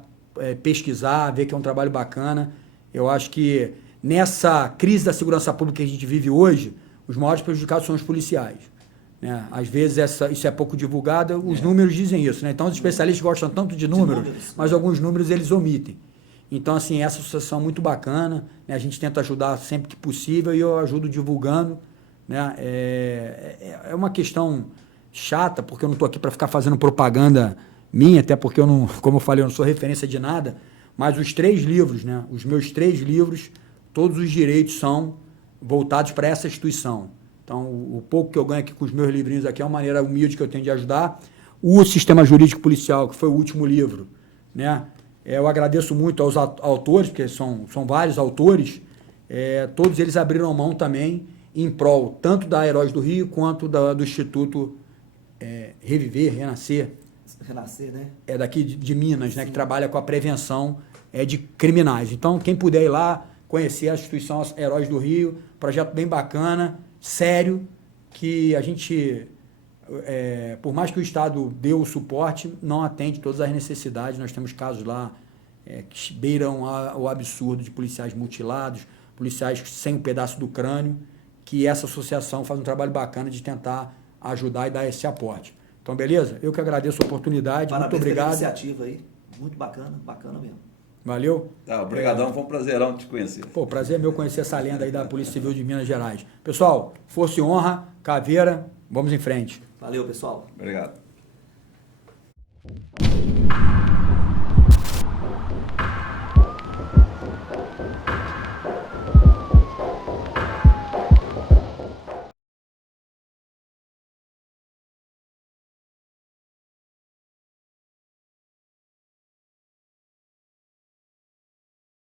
pesquisar, ver que é um trabalho bacana, eu acho que nessa crise da segurança pública que a gente vive hoje, os maiores prejudicados são os policiais. Né? Às vezes isso é pouco divulgado, os números dizem isso. Né? Então os especialistas gostam tanto de números, mas alguns números eles omitem. Então, assim, essa associação é muito bacana, né? A gente tenta ajudar sempre que possível e eu ajudo divulgando. Né? É uma questão chata, porque eu não estou aqui para ficar fazendo propaganda minha, até porque, como eu falei, eu não sou referência de nada, mas os 3 livros, né? Os meus 3 livros, todos os direitos são voltados para essa instituição. Então, o pouco que eu ganho aqui com os meus livrinhos aqui é uma maneira humilde que eu tenho de ajudar. O Sistema Jurídico Policial, que foi o último livro, né? Eu agradeço muito aos autores, porque são vários autores, todos eles abriram mão também em prol tanto da Heróis do Rio quanto do Instituto Renascer, né? É daqui de Minas, né? Que trabalha com a prevenção de criminais. Então, quem puder ir lá, conhecer a instituição Heróis do Rio, projeto bem bacana, sério, que a gente, por mais que o Estado dê o suporte, não atende todas as necessidades. Nós temos casos lá que beiram o absurdo de policiais mutilados, policiais sem um pedaço do crânio, que essa associação faz um trabalho bacana de tentar ajudar e dar esse aporte. Então, beleza? Eu que agradeço a oportunidade. Parabéns muito obrigado. pela iniciativa aí. Muito bacana mesmo. Valeu. Obrigadão, foi um prazerão te conhecer. Prazer é meu conhecer essa lenda aí da Polícia Civil de Minas Gerais. Pessoal, força e honra, Caveira, vamos em frente. Valeu, pessoal. Obrigado.